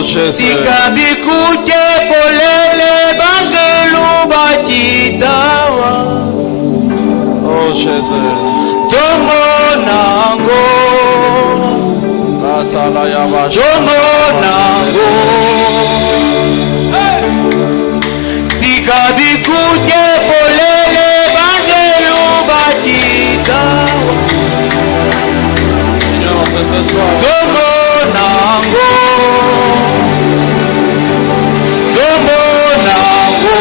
Oh Jésus. Tikabikuke polele banjelu bakitawa. Oh Jésus. Tomonango. Tomonango. Tikabikuke polele banjelu bakitawa. Seigneur, c'est ce soir. Tomonango. Tomonango.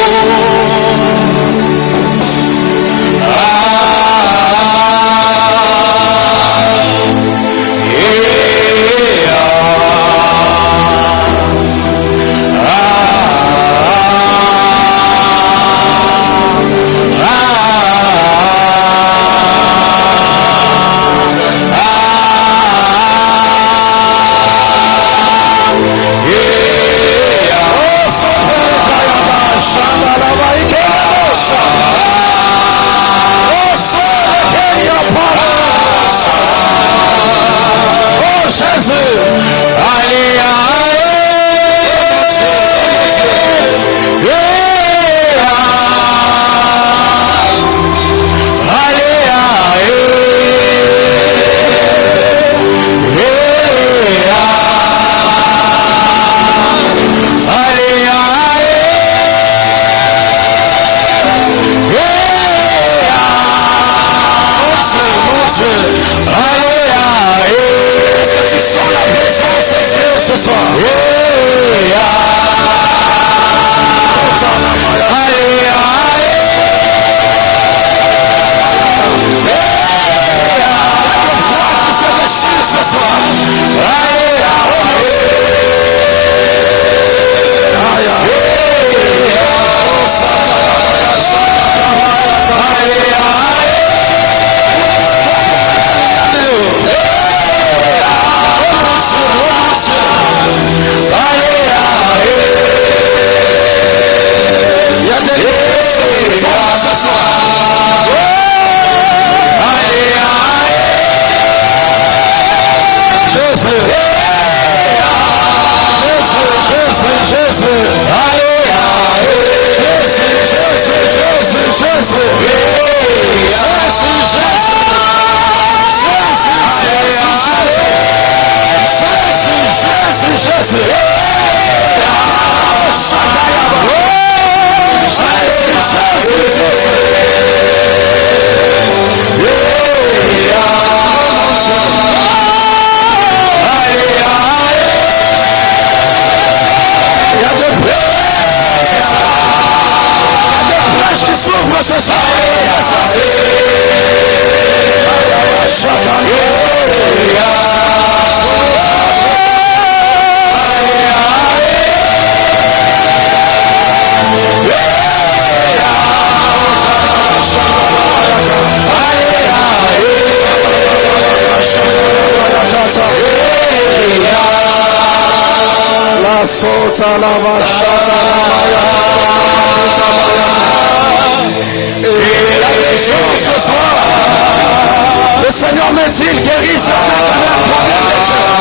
Le Seigneur me dit, il guérit certains qui avaient un problème de cœur.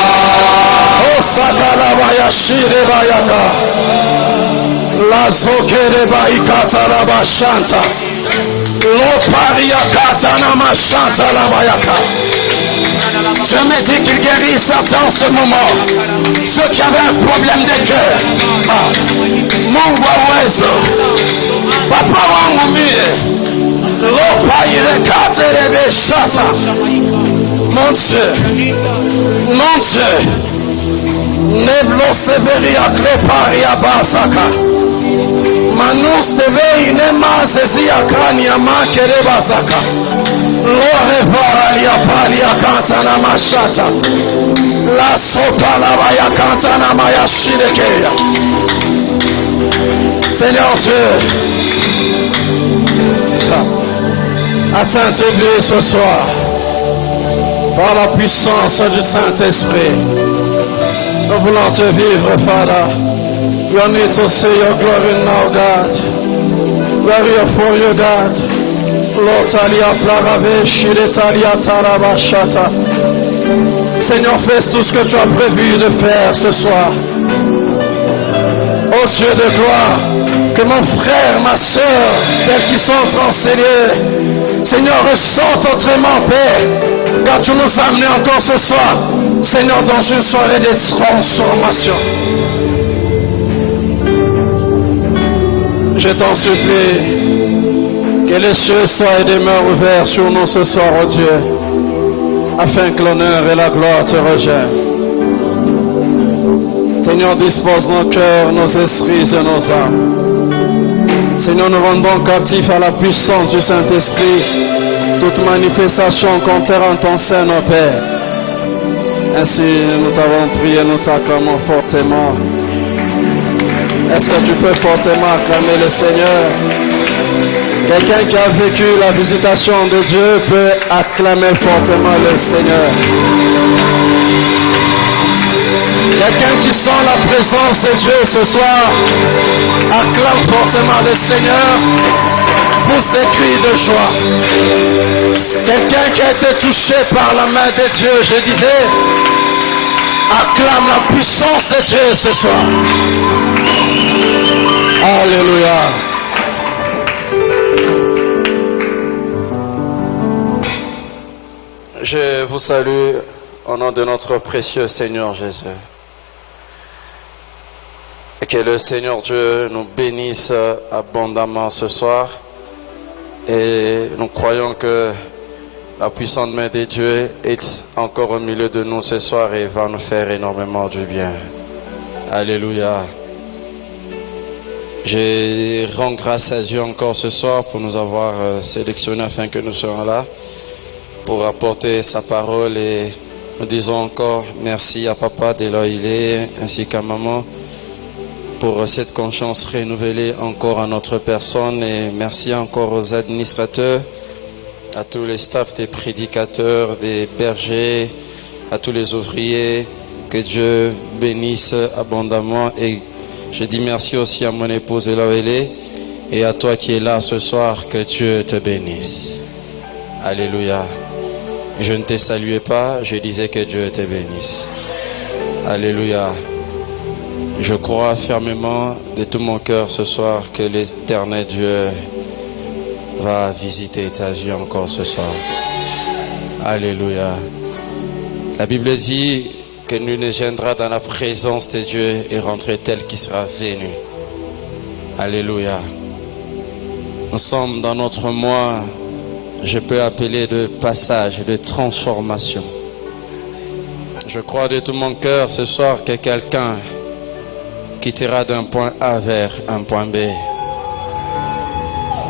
Oh, Sakalabaya Shirebayaka. La Zokerebaikata Labashanta. Lopariakata Namashanta Labayaka. Je me dis qu'il guérit certains en ce moment. Ceux qui avaient un problème de cœur. Mungu wezo. Papa wangu mie. Mon Dieu, mon Dieu, Neblo Severia Kleparia Basaka, Manus Tevei Nema Zezia Kania Makere Basaka, Lore Valia Palia Kantana Mashata, La Sopala Vaya Kantana Maya Shirekeya. Seigneur Dieu, atteins-toi ce soir par la puissance du Saint-Esprit. Nous voulons te vivre, Father. You need to see your glory now, God. We are here for you, God. Lord, Talia Plarave, Shire Talia Tarabashata. Seigneur, fais tout ce que tu as prévu de faire ce soir. Ô Dieu de gloire, que mon frère, ma soeur, tels qu'ils sont enseignés, Seigneur, ressort autrement, Père, car tu nous as amenés encore ce soir, Seigneur, dans une soirée de transformation. Je t'en supplie, que les cieux soient et demeurent ouverts sur nous ce soir, ô Dieu, afin que l'honneur et la gloire te rejoignent. Seigneur, dispose nos cœurs, nos esprits et nos âmes. Seigneur, nous rendons captifs à la puissance du Saint-Esprit toute manifestation contraire en ton sein, ô Père. Ainsi, nous t'avons prié, nous t'acclamons fortement. Est-ce que tu peux fortement acclamer le Seigneur? Quelqu'un qui a vécu la visitation de Dieu peut acclamer fortement le Seigneur. Quelqu'un qui sent la présence de Dieu ce soir, acclame fortement le Seigneur, pousse des cris de joie. Quelqu'un qui a été touché par la main de Dieu, je disais, acclame la puissance de Dieu ce soir. Alléluia. Je vous salue au nom de notre précieux Seigneur Jésus. Et que le Seigneur Dieu nous bénisse abondamment ce soir. Et nous croyons que la puissante main de Dieu est encore au milieu de nous ce soir et va nous faire énormément du bien. Alléluia. Je rends grâce à Dieu encore ce soir pour nous avoir sélectionnés afin que nous soyons là pour apporter sa parole. Et nous disons encore merci à Papa de là où il est ainsi qu'à Maman pour cette confiance renouvelée encore à notre personne. Et merci encore aux administrateurs, à tous les staffs des prédicateurs, des bergers, à tous les ouvriers. Que Dieu bénisse abondamment. Et je dis merci aussi à mon épouse là où elle est et à toi qui es là ce soir. Que Dieu te bénisse. Alléluia. Je ne te saluais pas, je disais que Dieu te bénisse. Alléluia. Je crois fermement de tout mon cœur ce soir que l'Éternel Dieu va visiter ta vie encore ce soir. Alléluia. La Bible dit que nul ne viendra dans la présence de Dieu et rentrer tel qu'il sera venu. Alléluia. Nous sommes dans notre mois, je peux appeler de passage, de transformation. Je crois de tout mon cœur ce soir que quelqu'un quittera d'un point A vers un point B.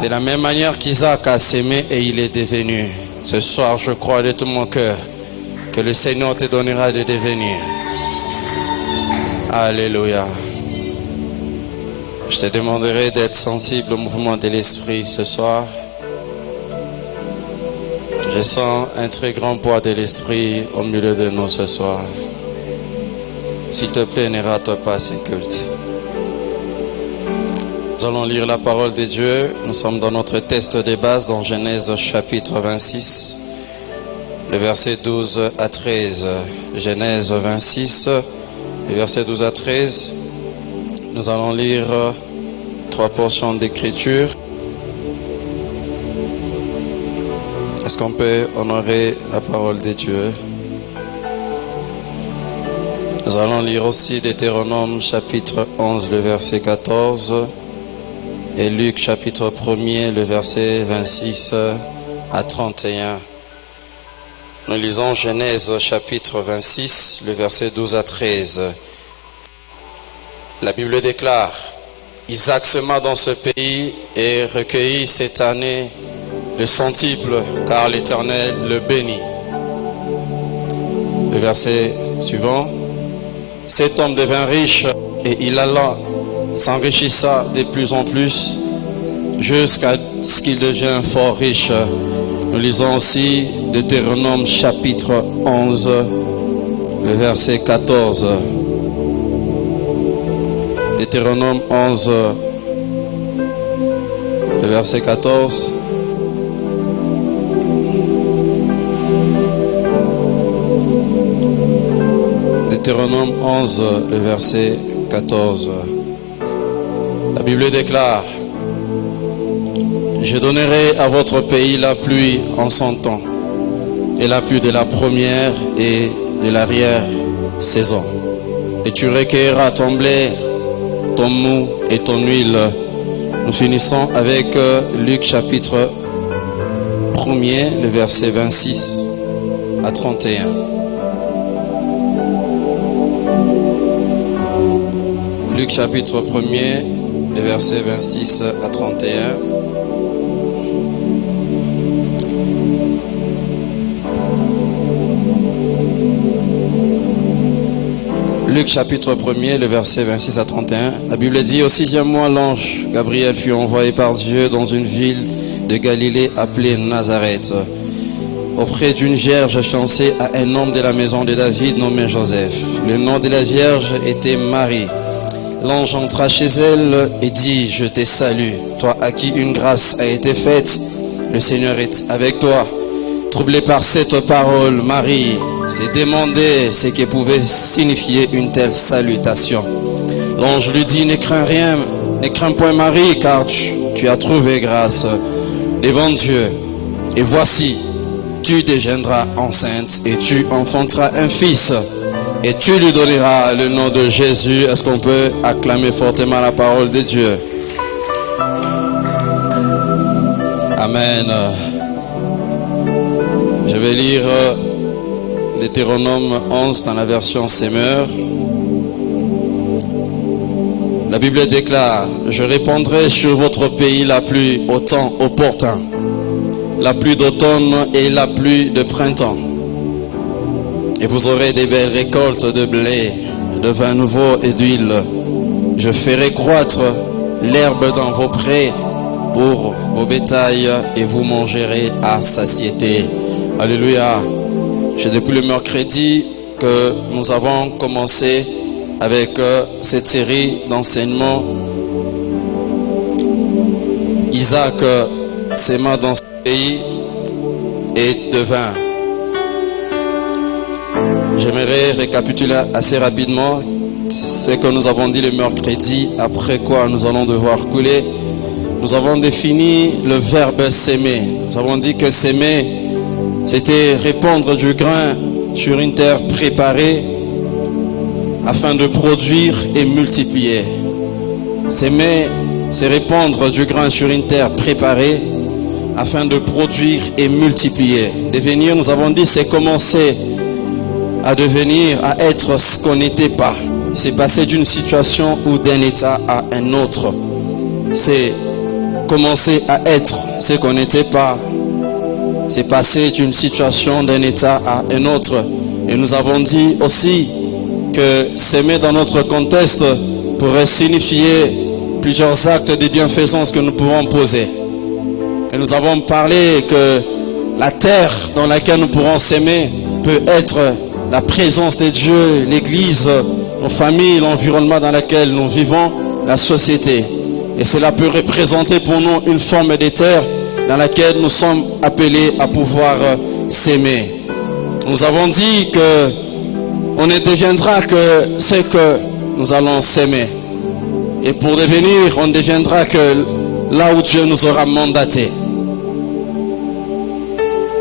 De la même manière qu'Isaac a sémé et il est devenu. Ce soir, je crois de tout mon cœur que le Seigneur te donnera de devenir. Alléluia. Je te demanderai d'être sensible au mouvement de l'Esprit ce soir. Je sens un très grand poids de l'Esprit au milieu de nous ce soir. S'il te plaît, ne rate pas ce culte. Nous allons lire la parole de Dieu. Nous sommes dans notre texte de base dans Genèse chapitre 26, le verset 12 à 13. Genèse 26, le verset 12 à 13. Nous allons lire 3 portions d'écriture. Est-ce qu'on peut honorer la parole de Dieu? Nous allons lire aussi Deutéronome chapitre 11, le verset 14 et Luc chapitre 1er, le verset 26 à 31. Nous lisons Genèse chapitre 26, le verset 12 à 13. La Bible déclare: Isaac sema dans ce pays et recueillit cette année le centuple, car l'Éternel le bénit. Le verset suivant: Cet homme devint riche et il alla s'enrichissa de plus en plus jusqu'à ce qu'il devienne fort riche. Nous lisons aussi Deutéronome chapitre 11, le verset 14. Deutéronome 11, le verset 14. Deutéronome 11, le verset 14. La Bible déclare: je donnerai à votre pays la pluie en son temps, et la pluie de la première et de l'arrière-saison. Et tu recueilleras ton blé, ton mou et ton huile. Nous finissons avec Luc chapitre 1er, le verset 26 à 31. Luc chapitre 1er, le verset 26 à 31. Luc chapitre 1er, le verset 26 à 31. La Bible dit: au 6e mois, l'ange Gabriel fut envoyé par Dieu dans une ville de Galilée appelée Nazareth, auprès d'une vierge fiancée à un homme de la maison de David nommé Joseph. Le nom de la vierge était Marie. L'ange entra chez elle et dit: je te salue, toi à qui une grâce a été faite, le Seigneur est avec toi. Troublée par cette parole, Marie s'est demandé ce que pouvait signifier une telle salutation. L'ange lui dit: ne crains rien, ne crains point Marie, car tu as trouvé grâce devant Dieu. Et voici, tu deviendras enceinte et tu enfanteras un fils, et tu lui donneras le nom de Jésus. Est-ce qu'on peut acclamer fortement la parole de Dieu? Amen. Je vais lire Deutéronome 11 dans la version Semeur. La Bible déclare: je répandrai sur votre pays la pluie au temps opportun, la pluie d'automne et la pluie de printemps. Et vous aurez des belles récoltes de blé, de vin nouveau et d'huile. Je ferai croître l'herbe dans vos prés pour vos bétails, et vous mangerez à satiété. Alléluia. C'est depuis le mercredi que nous avons commencé avec cette série d'enseignements. Isaac s'aima dans ce pays et devint. J'aimerais récapituler assez rapidement ce que nous avons dit le mercredi, après quoi nous allons devoir couler. Nous avons défini le verbe s'aimer. Nous avons dit que s'aimer, c'était répandre du grain sur une terre préparée afin de produire et multiplier. S'aimer, c'est répandre du grain sur une terre préparée afin de produire et multiplier. Devenir, nous avons dit, c'est commencer à devenir, à être ce qu'on n'était pas. C'est passer d'une situation ou d'un état à un autre. C'est commencer à être ce qu'on n'était pas. C'est passer d'une situation, d'un état à un autre. Et nous avons dit aussi que s'aimer dans notre contexte pourrait signifier plusieurs actes de bienfaisance que nous pouvons poser. Et nous avons parlé que la terre dans laquelle nous pourrons s'aimer peut être la présence de Dieu, l'église, nos familles, l'environnement dans lequel nous vivons, la société. Et cela peut représenter pour nous une forme de terre dans laquelle nous sommes appelés à pouvoir s'aimer. Nous avons dit que on ne deviendra que ce que nous allons s'aimer. Et pour devenir, on ne deviendra que là où Dieu nous aura mandaté.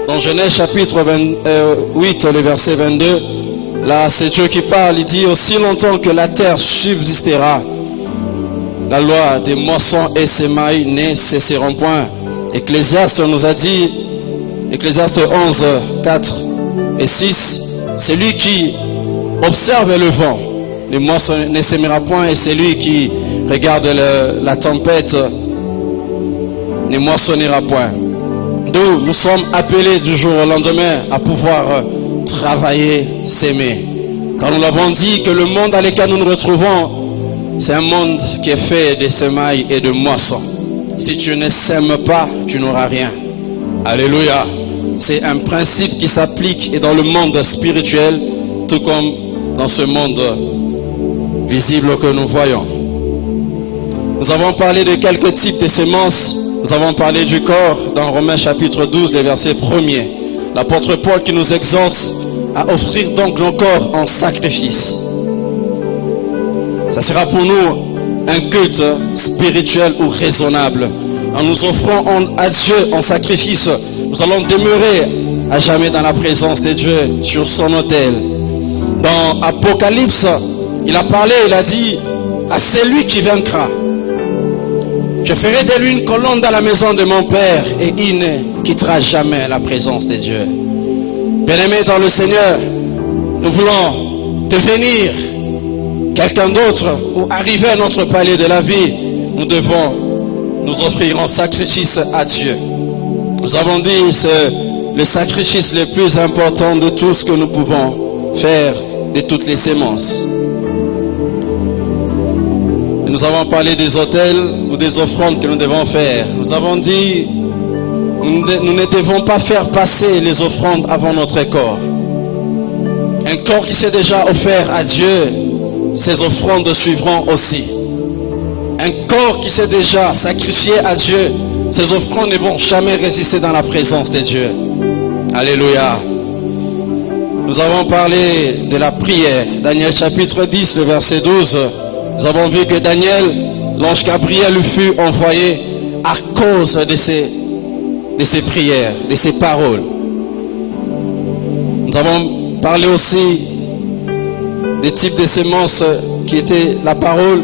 Dans Genèse chapitre 8, le verset 22, là c'est Dieu qui parle. Il dit: aussi longtemps que la terre subsistera, la loi des moissons et semailles ne cesseront point. Ecclésiaste nous a dit, Ecclésiaste 11, 4 et 6, c'est lui qui observe le vent, les moissons ne s'aimera point, et c'est lui qui regarde la tempête, ne moissonnera point. D'où nous sommes appelés du jour au lendemain à pouvoir travailler, s'aimer. Quand nous l'avons dit que le monde dans lequel nous nous retrouvons, c'est un monde qui est fait de semailles et de moissons. Si tu ne sèmes pas, tu n'auras rien. Alléluia. C'est un principe qui s'applique et dans le monde spirituel, tout comme dans ce monde visible que nous voyons. Nous avons parlé de quelques types de semences. Nous avons parlé du corps dans Romains chapitre 12, les versets 1er. L'apôtre Paul qui nous exhorte à offrir donc nos corps en sacrifice. Ça sera pour nous un culte spirituel ou raisonnable. En nous offrant à Dieu en sacrifice, nous allons demeurer à jamais dans la présence de Dieu sur son autel. Dans Apocalypse, il a parlé, il a dit à celui qui vaincra, je ferai de lui une colonne dans la maison de mon Père et il ne quittera jamais la présence de Dieu. Bien-aimés dans le Seigneur, nous voulons devenir quelqu'un d'autre ou arriver à notre palier de la vie. Nous devons nous offrir en sacrifice à Dieu. Nous avons dit c'est le sacrifice le plus important de tout ce que nous pouvons faire de toutes les semences. Et nous avons parlé des autels ou des offrandes que nous devons faire. Nous avons dit nous ne devons pas faire passer les offrandes avant notre corps. Un corps qui s'est déjà offert à Dieu, ses offrandes suivront aussi. Un corps qui s'est déjà sacrifié à Dieu, ses offrandes ne vont jamais résister dans la présence de Dieu. Alléluia. Nous avons parlé de la prière. Daniel chapitre 10, le verset 12. Nous avons vu que Daniel, l'ange Gabriel lui fut envoyé à cause de ses prières, de ses paroles. Nous avons parlé aussi des types de semences qui étaient la parole.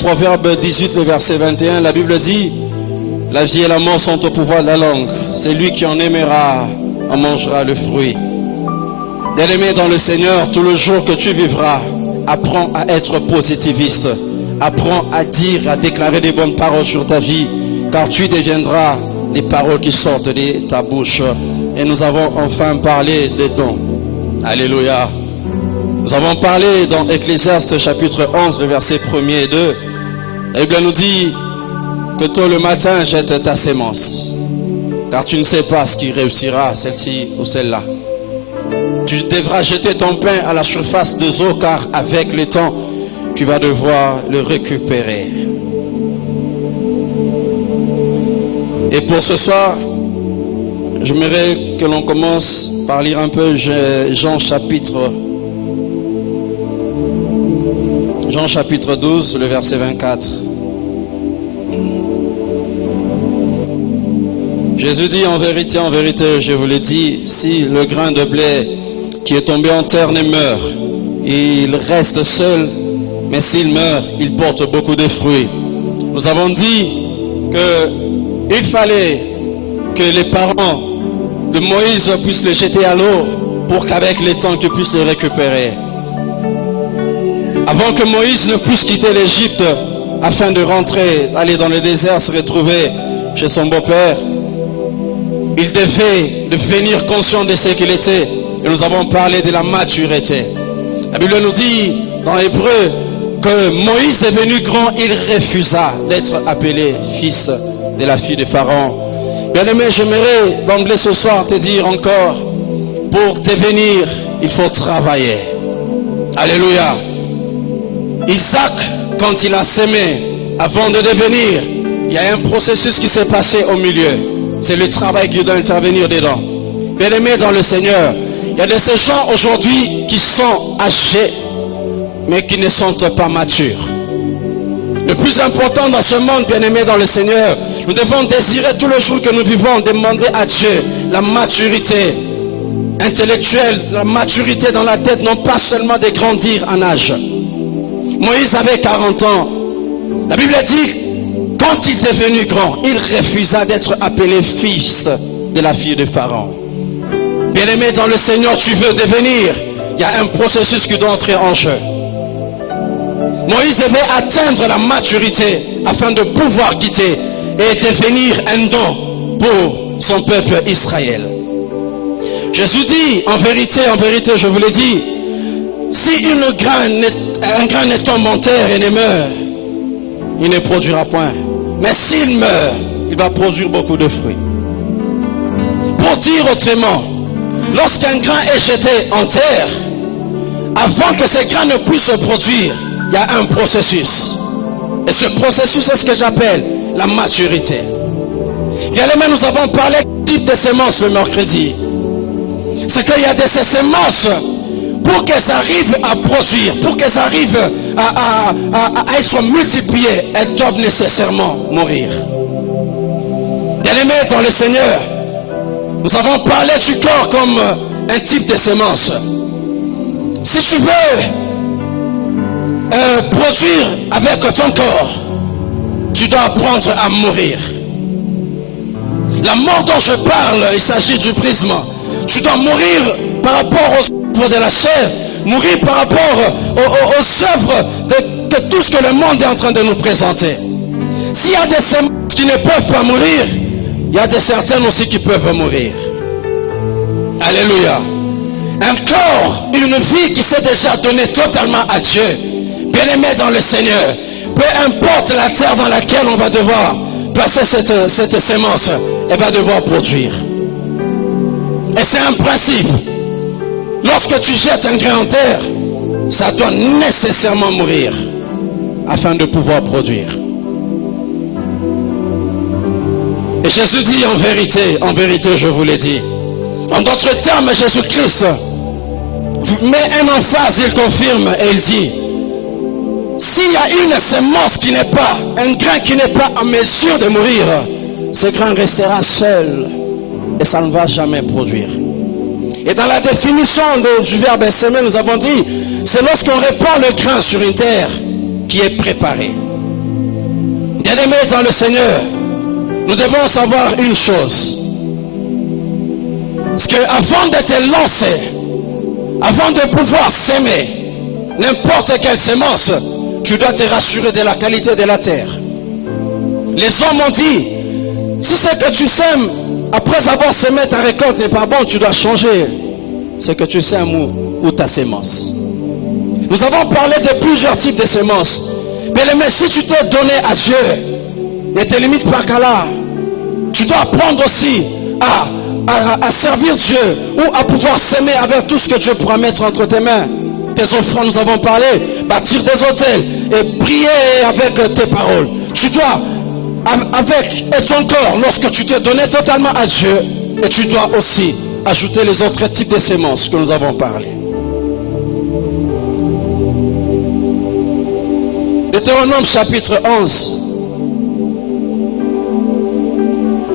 Proverbe 18, le verset 21, la Bible dit, la vie et la mort sont au pouvoir de la langue. C'est lui qui en aimera, en mangera le fruit. Bien-aimé dans le Seigneur, tout le jour que tu vivras, apprends à être positiviste. Apprends à dire, à déclarer des bonnes paroles sur ta vie, car tu deviendras des paroles qui sortent de ta bouche. Et nous avons enfin parlé des dons. Alléluia. Nous avons parlé dans Ecclésiaste chapitre 11, le verset 1er et 2. La Bible nous dit que tôt le matin jette ta sémence, car tu ne sais pas ce qui réussira, celle-ci ou celle-là. Tu devras jeter ton pain à la surface des eaux, car avec le temps, tu vas devoir le récupérer. Et pour ce soir, j'aimerais que l'on commence par lire un peu Jean chapitre 12, le verset 24. Jésus dit, en vérité, je vous le dis, si le grain de blé qui est tombé en terre ne meurt, il reste seul, mais s'il meurt, il porte beaucoup de fruits. Nous avons dit qu'il fallait que les parents de Moïse puissent le jeter à l'eau pour qu'avec le temps qu'ils puissent le récupérer. Avant que Moïse ne puisse quitter l'Égypte afin de rentrer, aller dans le désert, se retrouver chez son beau-père, il devait devenir conscient de ce qu'il était. Et nous avons parlé de la maturité. La Bible nous dit dans Hébreu que Moïse devenu grand, il refusa d'être appelé fils de la fille de Pharaon. Bien-aimé, j'aimerais d'emblée ce soir te dire encore, pour devenir, il faut travailler. Alléluia. Isaac, quand il a sémé, avant de devenir, il y a un processus qui s'est passé au milieu. C'est le travail qui doit intervenir dedans. Bien-aimé dans le Seigneur, il y a de ces gens aujourd'hui qui sont âgés, mais qui ne sont pas matures. Le plus important dans ce monde, bien-aimé dans le Seigneur, nous devons désirer tous les jours que nous vivons, demander à Dieu la maturité intellectuelle, la maturité dans la tête, non pas seulement de grandir en âge. Moïse avait 40 ans. La Bible dit, quand il est devenu grand, il refusa d'être appelé fils de la fille de Pharaon. Bien-aimé dans le Seigneur, tu veux devenir, il y a un processus qui doit entrer en jeu. Moïse devait atteindre la maturité afin de pouvoir quitter et devenir un don pour son peuple Israël. Jésus dit, en vérité, je vous l'ai dit, si un grain ne tombe en terre et ne meurt, il ne produira point. Mais s'il meurt, il va produire beaucoup de fruits. Pour dire autrement, lorsqu'un grain est jeté en terre, avant que ce grain ne puisse se produire, il y a un processus. Et ce processus est ce que j'appelle la maturité. Bien aimé, nous avons parlé du type de semences le mercredi. C'est qu'il y a de ces semences pour qu'elles arrivent à produire, pour qu'elles arrivent à être multipliées, elles doivent nécessairement mourir. Bien-aimés dans le Seigneur, nous avons parlé du corps comme un type de sémence. Si tu veux produire avec ton corps, tu dois apprendre à mourir. La mort dont je parle, il s'agit du prisme. Tu dois mourir par rapport aux œuvres de la chair, mourir par rapport aux œuvres de tout ce que le monde est en train de nous présenter. S'il y a des sémences qui ne peuvent pas mourir, il y a des certaines aussi qui peuvent mourir. Alléluia. Un corps, une vie qui s'est déjà donnée totalement à Dieu, bien-aimé dans le Seigneur, peu importe la terre dans laquelle on va devoir passer cette sémence, elle va devoir produire. Et c'est un principe. Lorsque tu jettes un grain en terre, ça doit nécessairement mourir afin de pouvoir produire. Et Jésus dit en vérité, je vous l'ai dit. En d'autres termes, Jésus-Christ met un emphase, il confirme et il dit, s'il y a une sémence qui n'est pas, un grain qui n'est pas en mesure de mourir, ce grain restera seul et ça ne va jamais produire. Et dans la définition du verbe s'aimer, nous avons dit, c'est lorsqu'on répand le grain sur une terre qui est préparée. Bien-aimés dans le Seigneur, nous devons savoir une chose. Parce qu'avant d'être lancé, avant de pouvoir s'aimer n'importe quelle sémence, tu dois te rassurer de la qualité de la terre. Les hommes ont dit, si c'est que tu sèmes, après avoir semé ta récolte n'est pas bon, tu dois changer ce que tu sèmes ou ta sémence. Nous avons parlé de plusieurs types de sémences. Mais si tu t'es donné à Dieu, ne te limite pas qu'à là. Tu dois apprendre aussi à servir Dieu ou à pouvoir s'aimer avec tout ce que Dieu pourra mettre entre tes mains. Tes offrandes, nous avons parlé, bâtir des autels et prier avec tes paroles. Tu dois, avec ton corps, lorsque tu t'es donné totalement à Dieu, et tu dois aussi ajouter les autres types de sémences que nous avons parlé. Deutéronome chapitre 11,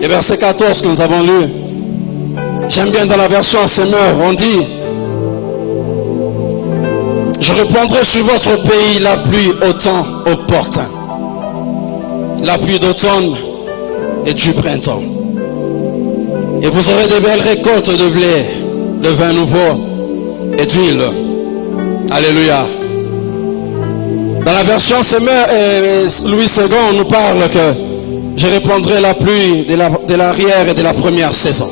et verset 14 que nous avons lu. J'aime bien dans la version Semeur, on dit, je répandrai sur votre pays la pluie au temps opportun, la pluie d'automne et du printemps. Et vous aurez de belles récoltes de blé, de vin nouveau et d'huile. Alléluia. Dans la version Semeur, Louis II, on nous parle que je répandrai la pluie de l'arrière et de la première saison.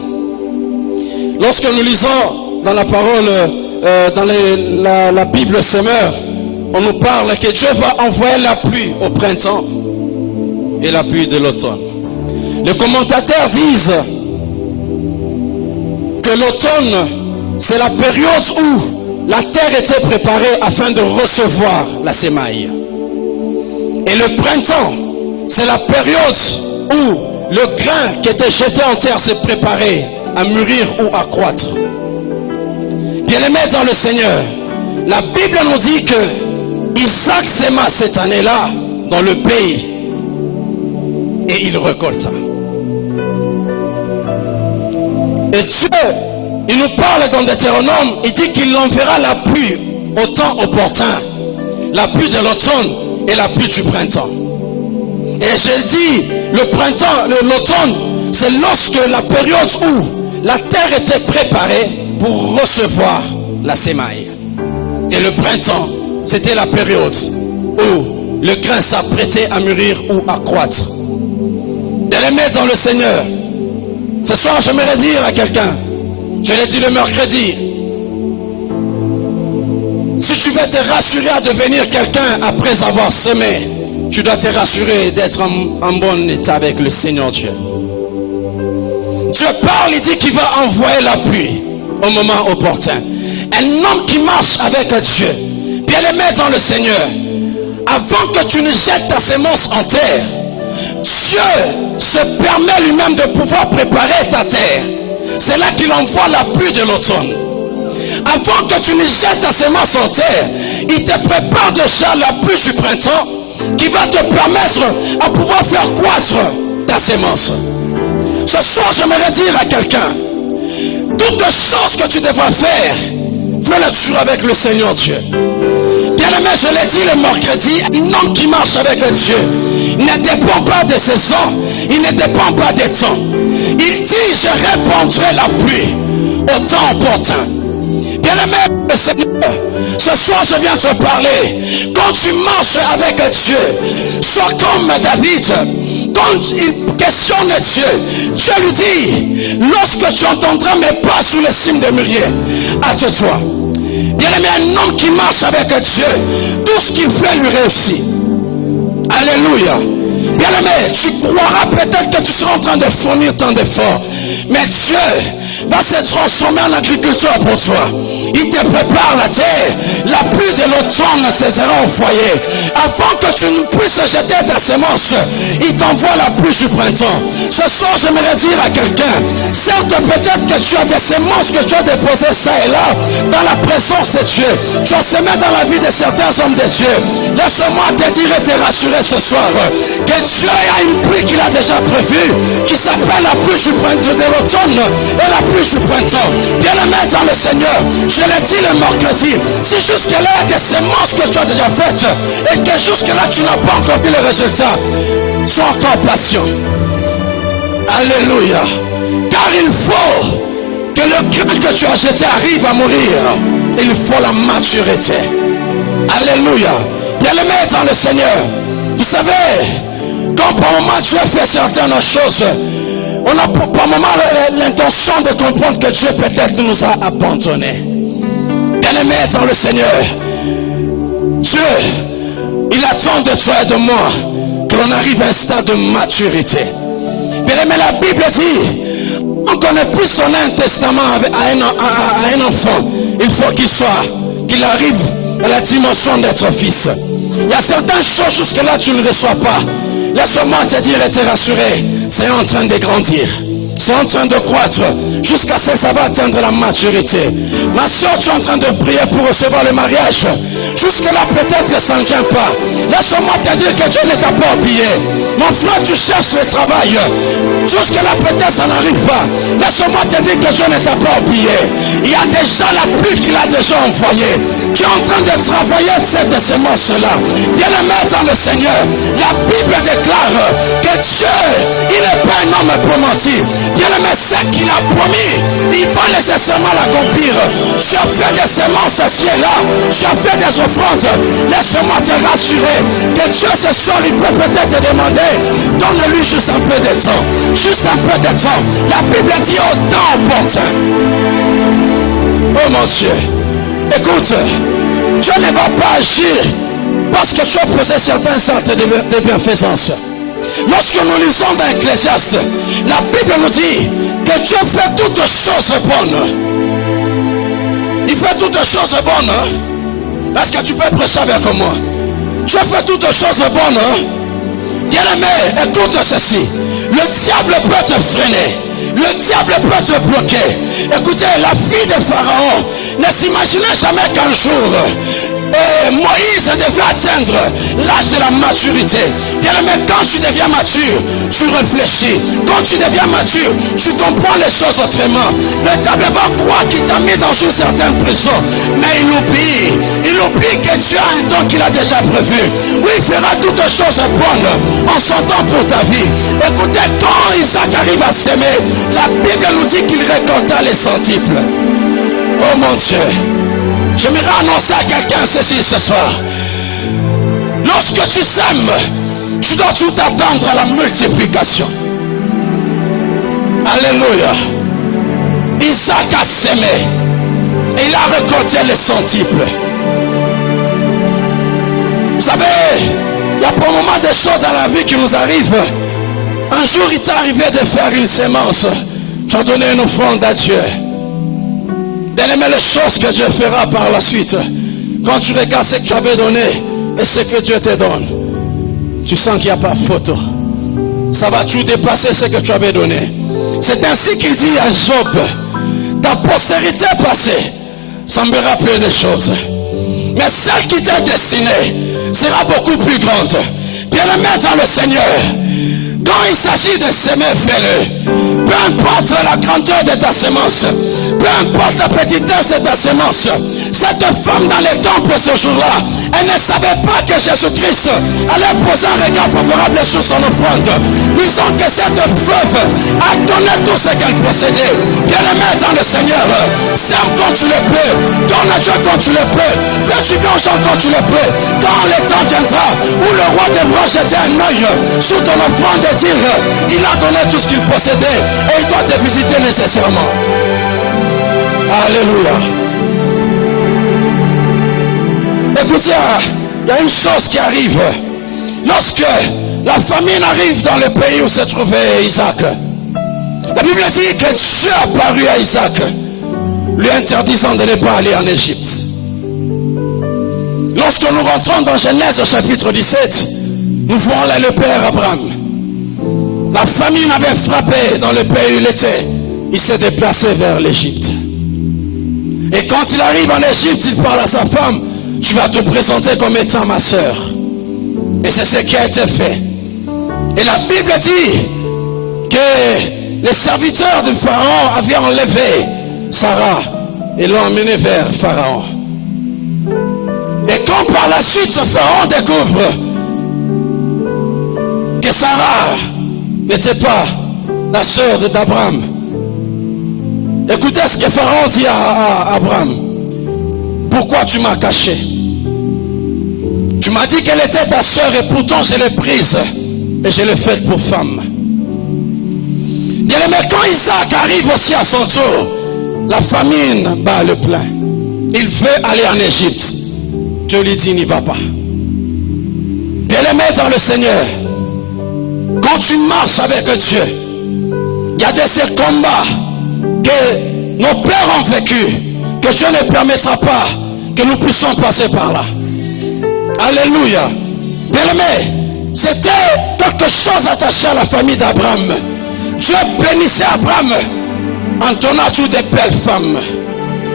Lorsque nous lisons dans la parole, dans la Bible Semeur, on nous parle que Dieu va envoyer la pluie au printemps et la pluie de l'automne. Les commentateurs disent que l'automne, c'est la période où la terre était préparée afin de recevoir la sémaille. Et le printemps, c'est la période où le grain qui était jeté en terre s'est préparé à mûrir ou à croître. Bien-aimés dans le Seigneur, la Bible nous dit que Isaac sema cette année-là dans le pays et il récolta. Et Dieu, il nous parle dans Deutéronome, il dit qu'il enverra la pluie au temps opportun, la pluie de l'automne et la pluie du printemps. Et j'ai dit, le printemps, l'automne, c'est lorsque la période où la terre était préparée pour recevoir la sémaille. Et le printemps, c'était la période où le grain s'apprêtait à mûrir ou à croître. Bien-aimés dans le Seigneur, ce soir j'aimerais dire à quelqu'un, je l'ai dit le mercredi, si tu veux te rassurer à devenir quelqu'un après avoir semé, tu dois te rassurer d'être en bon état avec le Seigneur Dieu. Dieu parle, il dit qu'il va envoyer la pluie au moment opportun. Un homme qui marche avec Dieu, bien-aimé dans le Seigneur, avant que tu ne jettes ta sémence en terre, Dieu se permet lui-même de pouvoir préparer ta terre. C'est là qu'il envoie la pluie de l'automne. Avant que tu ne jettes ta semence en terre, il te prépare déjà la pluie du printemps qui va te permettre à pouvoir faire croître ta semence. Ce soir, j'aimerais dire à quelqu'un, toutes les choses que tu devras faire, fais-le toujours avec le Seigneur Dieu. Bien-aimé, je l'ai dit le mercredi, un homme qui marche avec Dieu ne dépend pas des saisons, il ne dépend pas des temps. Il dit, je répandrai la pluie au temps opportun. Bien-aimé, le Seigneur, ce soir je viens te parler. Quand tu marches avec Dieu, sois comme David. Quand il questionne Dieu, Dieu lui dit, lorsque tu entendras mes pas sous les cimes de mûrier, hâte-toi. Bien-aimé, un homme qui marche avec Dieu, tout ce qu'il fait lui réussit. Alléluia. Bien-aimé, tu croiras peut-être que tu seras en train de fournir tant d'efforts, mais Dieu va se transformer en agriculteur pour toi. Il te prépare la terre, la pluie de l'automne t'aidera au foyer. Avant que tu ne puisses jeter ta semence, il t'envoie la pluie du printemps. Ce soir, j'aimerais dire à quelqu'un, certes peut-être que tu as des semences que tu as déposées ça et là, dans la présence de Dieu. Tu as semé dans la vie de certains hommes de Dieu. Laisse-moi te dire et te rassurer ce soir, que Dieu a une pluie qu'il a déjà prévue, qui s'appelle la pluie du printemps de l'automne et la pluie du printemps. Bien-aimé dans le Seigneur, je l'ai dit le mercredi, si jusque-là il y a des semences que tu as déjà faites et que jusque-là tu n'as pas encore vu les résultats, sois encore patient. Alléluia. Car il faut que le grain que tu as jeté arrive à mourir. Il faut la maturité. Alléluia. Bien-aimé dans le Seigneur, vous savez, quand par moment Dieu fait certaines choses, on a par moment l'intention de comprendre que Dieu peut-être nous a abandonnés. Bien-aimé dans le Seigneur, Dieu, il attend de toi et de moi que l'on arrive à un stade de maturité. Bien-aimé, la Bible dit, on ne connaît plus son testament à un enfant. Il faut qu'il arrive à la dimension d'être fils. Il y a certaines choses jusque-là tu ne reçois pas. Laisse-moi te dire et te rassurer, c'est en train de grandir. C'est en train de croître jusqu'à ce que ça va atteindre la maturité. Ma soeur, tu es en train de prier pour recevoir le mariage. Jusque-là, peut-être ça ne vient pas. Laisse-moi te dire que Dieu ne t'a pas oublié. Mon frère, tu cherches le travail. Jusque-là, peut-être ça n'arrive pas. Laisse-moi te dire que Dieu ne t'a pas oublié. Il y a déjà la pluie qu'il a déjà envoyée, qui est en train de travailler cette semence-là. Bien-aimé dans le Seigneur, la Bible déclare que Dieu, il n'est pas un homme pour mentir. Bien-aimé, ce qu'il a promis, il va nécessairement l'accomplir. Tu as fait des semences ici et là, tu as fait des offrandes. Laisse-moi te rassurer que Dieu ce soir, il peut peut-être te demander, donne-lui juste un peu de temps. Juste un peu de temps. La Bible dit au temps opportun. Oh mon Dieu, écoute, Dieu ne va pas agir parce que tu as posé certaines sortes de bienfaisance. Lorsque nous lisons dans Ecclésiaste, la Bible nous dit que Dieu fait toutes choses bonnes. Il fait toutes choses bonnes. Est-ce que tu peux prêcher avec moi? Dieu fait toutes choses bonnes. Bien-aimé, écoute ceci. Le diable peut te freiner. Le diable peut te bloquer. Écoutez, la fille de Pharaon ne s'imaginait jamais qu'un jour Moïse devait atteindre l'âge de la maturité. Bien aimé, quand tu deviens mature, tu réfléchis. Quand tu deviens mature, tu comprends les choses autrement. Le diable va croire qu'il t'a mis dans une certaine prison, mais il oublie que Dieu a un don qu'il a déjà prévu. Oui, il fera toutes choses bonnes en son temps pour ta vie. Écoutez, quand Isaac arrive à s'aimer, la Bible nous dit qu'il récolta les centiples. Oh mon Dieu, j'aimerais annoncer à quelqu'un ceci ce soir. Lorsque tu sèmes, tu dois tout attendre à la multiplication. Alléluia. Isaac a sémé et il a récolté les centiples. Vous savez, il y a pour le moment des choses dans la vie qui nous arrivent. Un jour il t'est arrivé de faire une sémence. Tu as donné une offrande à Dieu. Bien-aimé, les choses que Dieu fera par la suite, quand tu regardes ce que tu avais donné et ce que Dieu te donne, tu sens qu'il n'y a pas photo. Ça va tout dépasser ce que tu avais donné. C'est ainsi qu'il dit à Job, ta postérité passée semblera peu de choses. Mais celle qui t'est destinée sera beaucoup plus grande. Bien-aimé dans le Seigneur, quand il s'agit de s'aimer, fais-le. Peu importe la grandeur de ta semence, peu importe la petitesse de ta semence, cette femme dans les temples ce jour-là, elle ne savait pas que Jésus-Christ allait poser un regard favorable sur son offrande. Disons que cette veuve a donné tout ce qu'elle possédait. Bien-aimé dans le Seigneur, sème quand tu le peux, donne à Dieu quand tu le peux, fais du bien aux gens quand tu le peux. Quand le temps viendra où le roi devra jeter un œil sur ton offrande et dire, il a donné tout ce qu'il possédait et il doit te visiter nécessairement. Alléluia. Écoutez, il y a une chose qui arrive. Lorsque la famine arrive dans le pays où se trouvait Isaac, la Bible dit que Dieu a apparu à Isaac, lui interdisant de ne pas aller en Égypte. Lorsque nous rentrons dans Genèse chapitre 17, nous voyons là le père Abraham. La famine avait frappé dans le pays où il était. Il s'est déplacé vers l'Égypte. Et quand il arrive en Égypte, il parle à sa femme, tu vas te présenter comme étant ma soeur. Et c'est ce qui a été fait. Et la Bible dit que les serviteurs du Pharaon avaient enlevé Sarah et l'ont emmené vers Pharaon. Et quand par la suite ce Pharaon découvre que Sarah n'était pas la sœur d'Abraham, écoutez ce que Pharaon dit à Abraham. Pourquoi tu m'as caché? Tu m'as dit qu'elle était ta sœur et pourtant je l'ai prise et je l'ai faite pour femme. Bien aimé, quand Isaac arrive aussi à son tour, la famine bat le plein. Il veut aller en Égypte. Dieu lui dit, n'y va pas. Bien aimé dans le Seigneur, quand tu marches avec Dieu, il y a de ces combats que nos pères ont vécu, que Dieu ne permettra pas que nous puissions passer par là. Alléluia. Bien aimé, c'était quelque chose attaché à la famille d'Abraham. Dieu bénissait Abraham en donnant toutes des belles femmes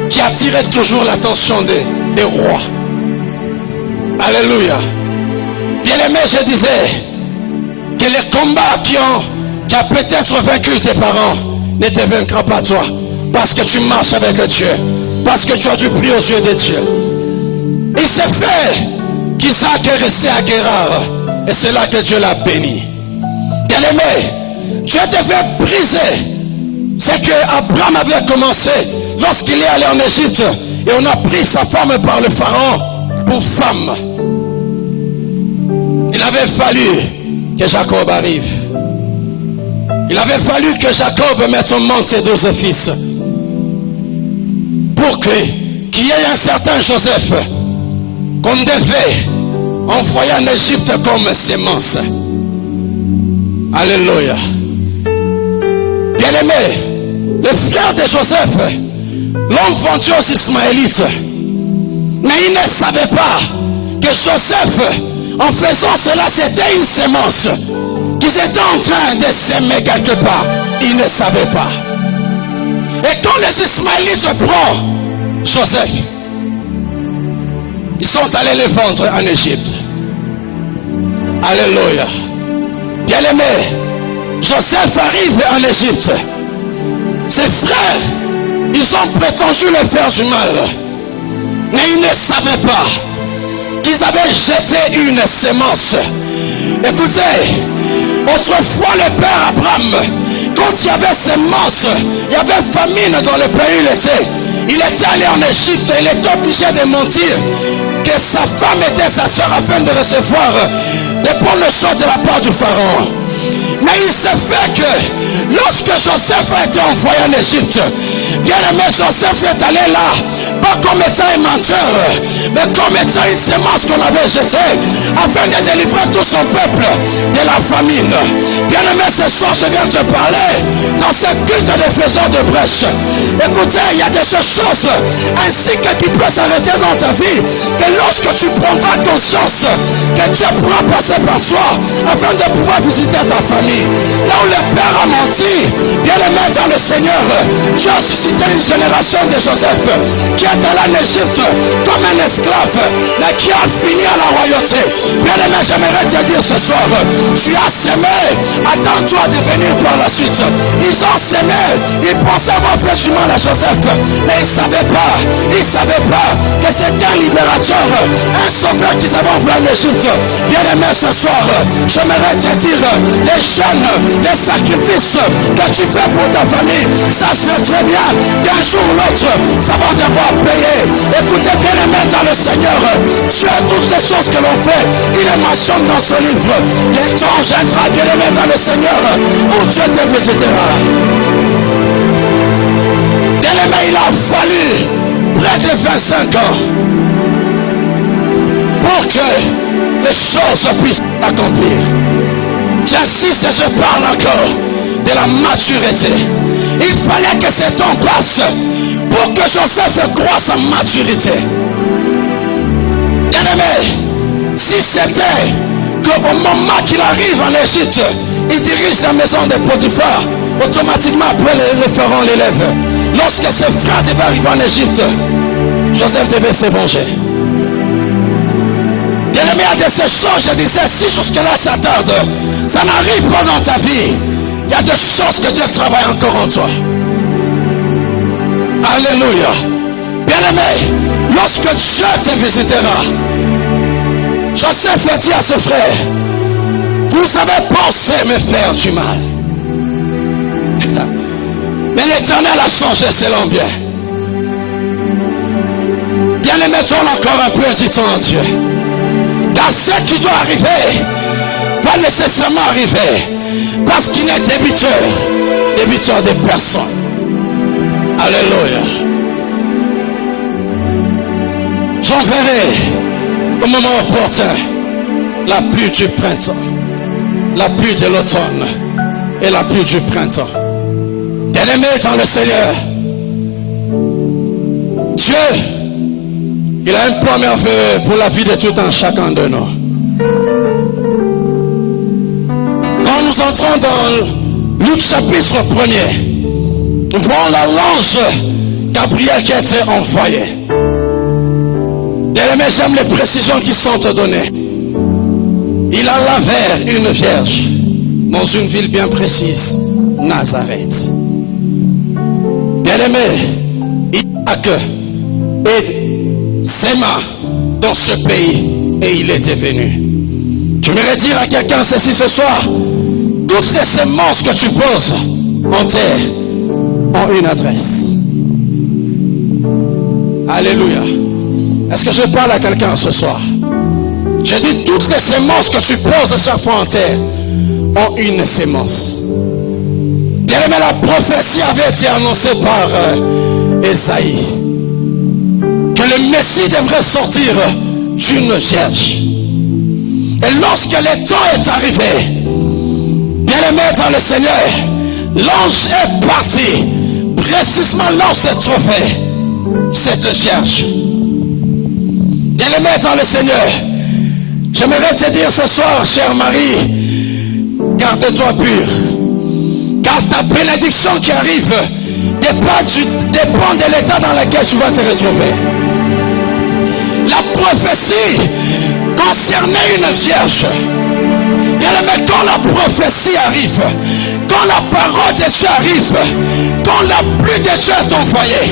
qui attiraient toujours l'attention des rois. Alléluia. Bien aimé, je disais que les combats qui a peut-être vaincu tes parents ne te vaincra pas toi, parce que tu marches avec Dieu, parce que tu as du prix aux yeux de Dieu. Il s'est fait qu'Isaac est resté à Guérard, et c'est là que Dieu l'a béni. Bien aimé, Dieu devait briser ce que Abraham avait commencé lorsqu'il est allé en Égypte et on a pris sa femme par le Pharaon pour femme. Il avait fallu que Jacob arrive. Il avait fallu que Jacob mette au monde ses 12 fils pour qu'il y ait un certain Joseph qu'on devait envoyer en Égypte comme sémence. Alléluia. Bien aimé, le frère de Joseph l'ont vendu aux Ismaélites, mais il ne savait pas que Joseph, en faisant cela, c'était une sémence qu'ils étaient en train de s'aimer quelque part. Ils ne savaient pas. Et quand les Ismaélites prennent Joseph, ils sont allés le vendre en Égypte. Alléluia. Bien aimé, Joseph arrive en Égypte. Ses frères, ils ont prétendu le faire du mal, mais ils ne savaient pas qu'ils avaient jeté une sémence. Écoutez, autrefois le père Abraham, quand il y avait sémence, il y avait famine dans le pays où il était allé en Égypte, il était obligé de mentir que sa femme était sa soeur afin de recevoir des bonnes choses de la part du Pharaon. Mais il s'est fait que lorsque Joseph a été envoyé en Égypte, bien aimé, Joseph est allé là, pas comme étant un menteur, mais comme étant une sémence qu'on avait jetée, afin de délivrer tout son peuple de la famine. Bien aimé, ce soir je viens te parler dans ce culte de faiseurs de brèche. Écoutez, il y a des choses ainsi que qui peuvent s'arrêter dans ta vie, que lorsque tu prendras conscience que Dieu pourra passer par soi afin de pouvoir visiter ta famille. famille. Là où le père a menti, bien aimé dans le Seigneur, tu as suscité une génération de Joseph qui est allé en Égypte comme un esclave, mais qui a fini à la royauté. Bien aimé, j'aimerais te dire ce soir, tu as semé, attends-toi de venir par la suite. Ils ont semé, ils pensaient avoir fait du mal à Joseph, mais ils ne savaient pas que c'était un libérateur, un sauveur qu'ils avaient envoyé en Égypte. Bien aimé, ce soir, j'aimerais te dire, les jeûnes, les sacrifices que tu fais pour ta famille, sache très bien qu'un jour ou l'autre, ça va devoir payer. Écoutez, bien aimé dans le Seigneur, tu as toutes les choses que l'on fait, il est mentionné dans ce livre. Les temps viendra, bien aimé dans le Seigneur, où Dieu te visitera. Bien aimé, il a fallu près de 25 ans pour que les choses puissent accomplir. J'insiste et je parle encore de la maturité. Il fallait que ce temps passe pour que Joseph croisse en maturité. Bien aimé, si c'était qu'au moment qu'il arrive en Égypte, il dirige la maison de Potiphar, automatiquement après le pharaon l'élève. Lorsque ses frères devaient arriver en Égypte, Joseph devait se venger. Bien aimé, à de ces choses, je disais, si jusque-là ça tarde, ça n'arrive pas dans ta vie. Il y a des choses que Dieu travaille encore en toi. Alléluia. Bien aimé, lorsque Dieu te visitera, Joseph a dit à ses frères, vous avez pensé me faire du mal. Mais l'Éternel a changé selon bien. Bien aimé, donne encore un peu du temps en Dieu. Car ce qui doit arriver va nécessairement arriver. Parce qu'il est débiteur de personne. Alléluia. J'enverrai au moment opportun la pluie du printemps, la pluie de l'automne et la pluie du printemps. Bien-aimé dans le Seigneur, Dieu, il a un plan merveilleux pour la vie de tout un chacun de nous. Quand nous entrons dans Luc chapitre 1er, nous voyons l'ange Gabriel qui a été envoyé. Bien-aimé, j'aime les précisions qui sont données. Il alla vers une vierge dans une ville bien précise, Nazareth. Bien-aimé, Isaac s'aima dans ce pays et il était venu. Je voudrais dire à quelqu'un ceci ce soir, toutes les semences que tu poses en terre ont une adresse. Alléluia. Est-ce que je parle à quelqu'un ce soir? Je dis toutes les semences que tu poses chaque fois en terre ont une sémence. Bien aimé, la prophétie avait été annoncée par Esaïe que le Messie devrait sortir d'une vierge. Et lorsque le temps est arrivé, bien aimé dans le Seigneur, l'ange est parti précisément là où s'est trouvée cette vierge. Bien aimé dans le Seigneur, j'aimerais te dire ce soir, chère Marie, garde-toi pure. Car ta bénédiction qui arrive dépend de l'état dans lequel tu vas te retrouver. La prophétie concernait une vierge. Bien aimé, quand la prophétie arrive, quand la parole de Dieu arrive, quand la pluie de Dieu est envoyée,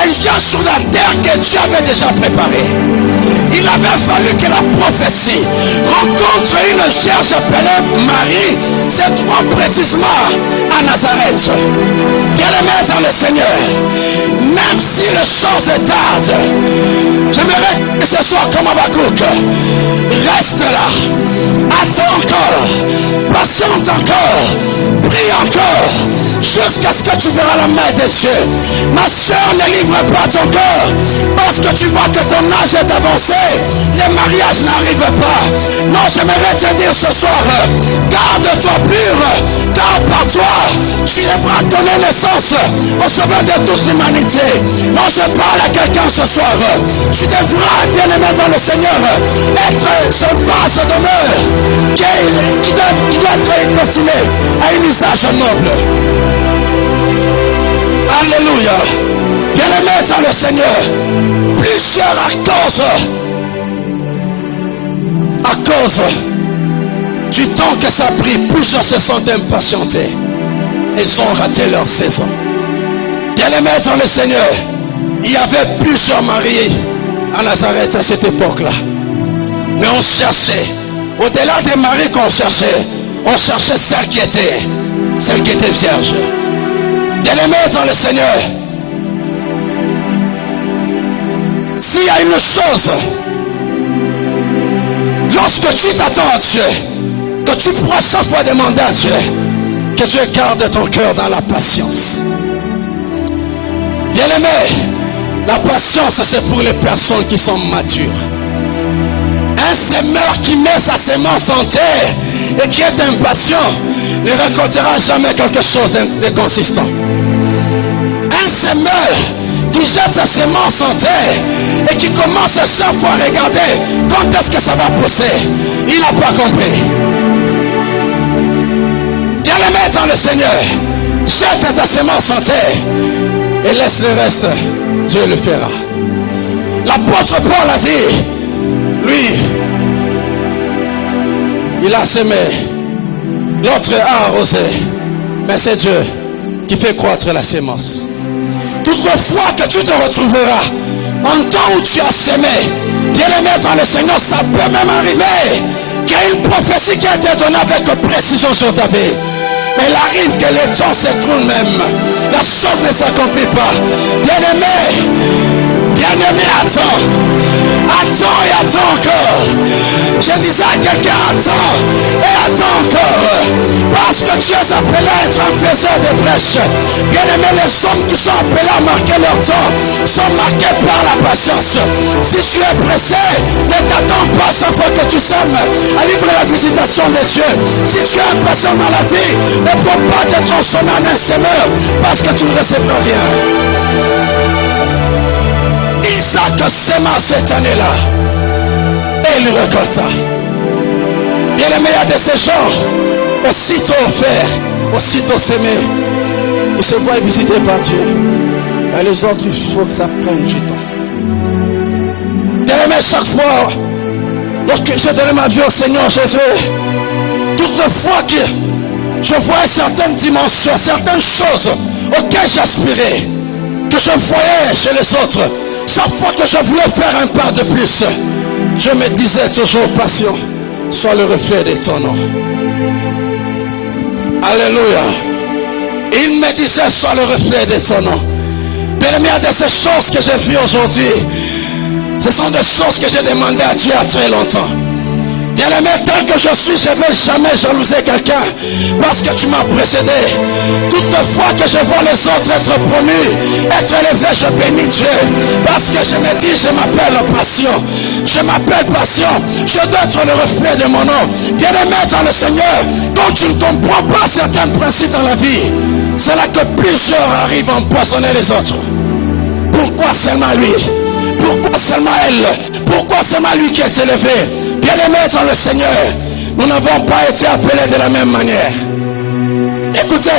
elle vient sur la terre que Dieu avait déjà préparée. Il avait fallu que la prophétie rencontre une vierge appelée Marie, se trouve précisément à Nazareth. Bien aimé dans le Seigneur, même si les choses tardent, j'aimerais que ce soit comme Habakkuk. Reste là, attends encore, patiente encore, prie encore, jusqu'à ce que tu verras la main de Dieu. Ma soeur, ne livre pas ton cœur parce que tu vois que ton âge est avancé. Les mariages n'arrivent pas. Non, j'aimerais te dire ce soir, garde-toi pur, car par toi, tu devras donner naissance au sauveur de toute l'humanité. Non, je parle à quelqu'un ce soir. Tu devras, bien aimé dans le Seigneur, être ce vase d'honneur qui doit être destiné à un usage noble. Alléluia. Bien-aimé dans le Seigneur, plusieurs à cause du temps que ça a pris, plusieurs se sont impatientés. Ils ont raté leur saison. Bien-aimé dans le Seigneur, il y avait plusieurs mariés à Nazareth à cette époque-là. Mais on cherchait, au-delà des maris qu'on cherchait, on cherchait celle qui était vierge. Bien-aimé dans le Seigneur, s'il y a une chose, lorsque tu t'attends à Dieu, que tu pourras chaque fois demander à Dieu, que Dieu garde ton cœur dans la patience. Bien-aimé, la patience c'est pour les personnes qui sont matures. Un semeur qui met sa semence en terre et qui est impatient ne récoltera jamais quelque chose de consistant. Un semeur qui jette sa semence en terre et qui commence à chaque fois à regarder quand est-ce que ça va pousser, il n'a pas compris. Bien-aimé dans le Seigneur, jette ta semence en terre et laisse le reste, Dieu le fera. L'apôtre Paul a dit, lui, il a semé, l'autre a arrosé, mais c'est Dieu qui fait croître la semence. Toutefois que tu te retrouveras en temps où tu as semé, bien-aimé dans le Seigneur, ça peut même arriver qu'il y ait une prophétie qui a été donnée avec précision sur ta vie. Mais il arrive que les temps s'écroulent même. La chose ne s'accomplit pas. Bien-aimé, attends. Attends et attends encore. Je disais à quelqu'un, attends et attends encore. Parce que tu es appelé à être un faiseur de brèches. Bien-aimé, les hommes qui sont appelés à marquer leur temps sont marqués par la patience. Si tu es pressé, ne t'attends pas chaque fois que tu sèmes à vivre la visitation de Dieu. Si tu es impatient dans la vie, ne faut pas te transformer en un semeur parce que tu ne recevras rien. Isaac sema cette année-là et il récolta. Bien aimé, il y a de ces gens aussitôt offert, aussitôt semé, ils se voient visités par Dieu. Et les autres, il faut que ça prenne du temps. Bien aimé, chaque fois lorsque j'ai donné ma vie au Seigneur Jésus, toutes les fois que je voyais certaines dimensions, certaines choses auxquelles j'aspirais, que je voyais chez les autres, chaque fois que je voulais faire un pas de plus, je me disais toujours, passion, sois le reflet de ton nom. Alléluia. Il me disait, sois le reflet de ton nom. Bien aimé, de ces choses que j'ai vues aujourd'hui, ce sont des choses que j'ai demandé à Dieu il y a très longtemps. Bien aimé, tel que je suis, je ne vais jamais jalouser quelqu'un parce que tu m'as précédé. Toutes les fois que je vois les autres être promus, être élevés, je bénis Dieu. Parce que je me dis, je m'appelle passion. Je m'appelle passion. Je dois être le reflet de mon nom. Bien aimé dans le Seigneur, quand tu ne comprends pas certains principes dans la vie, c'est là que plusieurs arrivent à empoisonner les autres. Pourquoi seulement lui? Pourquoi seulement elle? Pourquoi seulement lui qui est élevé? Bien aimé dans le Seigneur, nous n'avons pas été appelés de la même manière. Écoutez,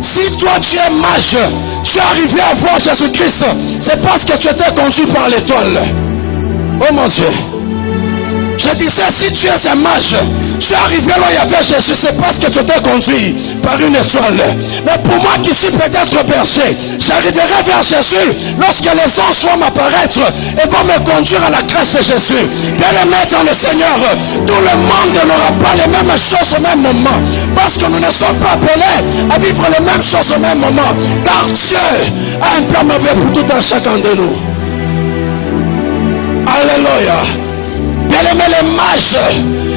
si toi tu es mage, tu es arrivé à voir Jésus-Christ, c'est parce que tu étais conduit par l'étoile. Oh mon Dieu. Je disais, si tu es un mage, tu es arrivé là où il y avait Jésus, c'est parce que tu étais conduit par une étoile. Mais pour moi qui suis peut-être berger, j'arriverai vers Jésus lorsque les anges vont m'apparaître et vont me conduire à la crèche de Jésus. Bien aimé dans le Seigneur, tout le monde n'aura pas les mêmes choses au même moment, parce que nous ne sommes pas appelés à vivre les mêmes choses au même moment, car Dieu a un plan merveilleux pour tout un chacun de nous. Alléluia. Bien aimé, les mages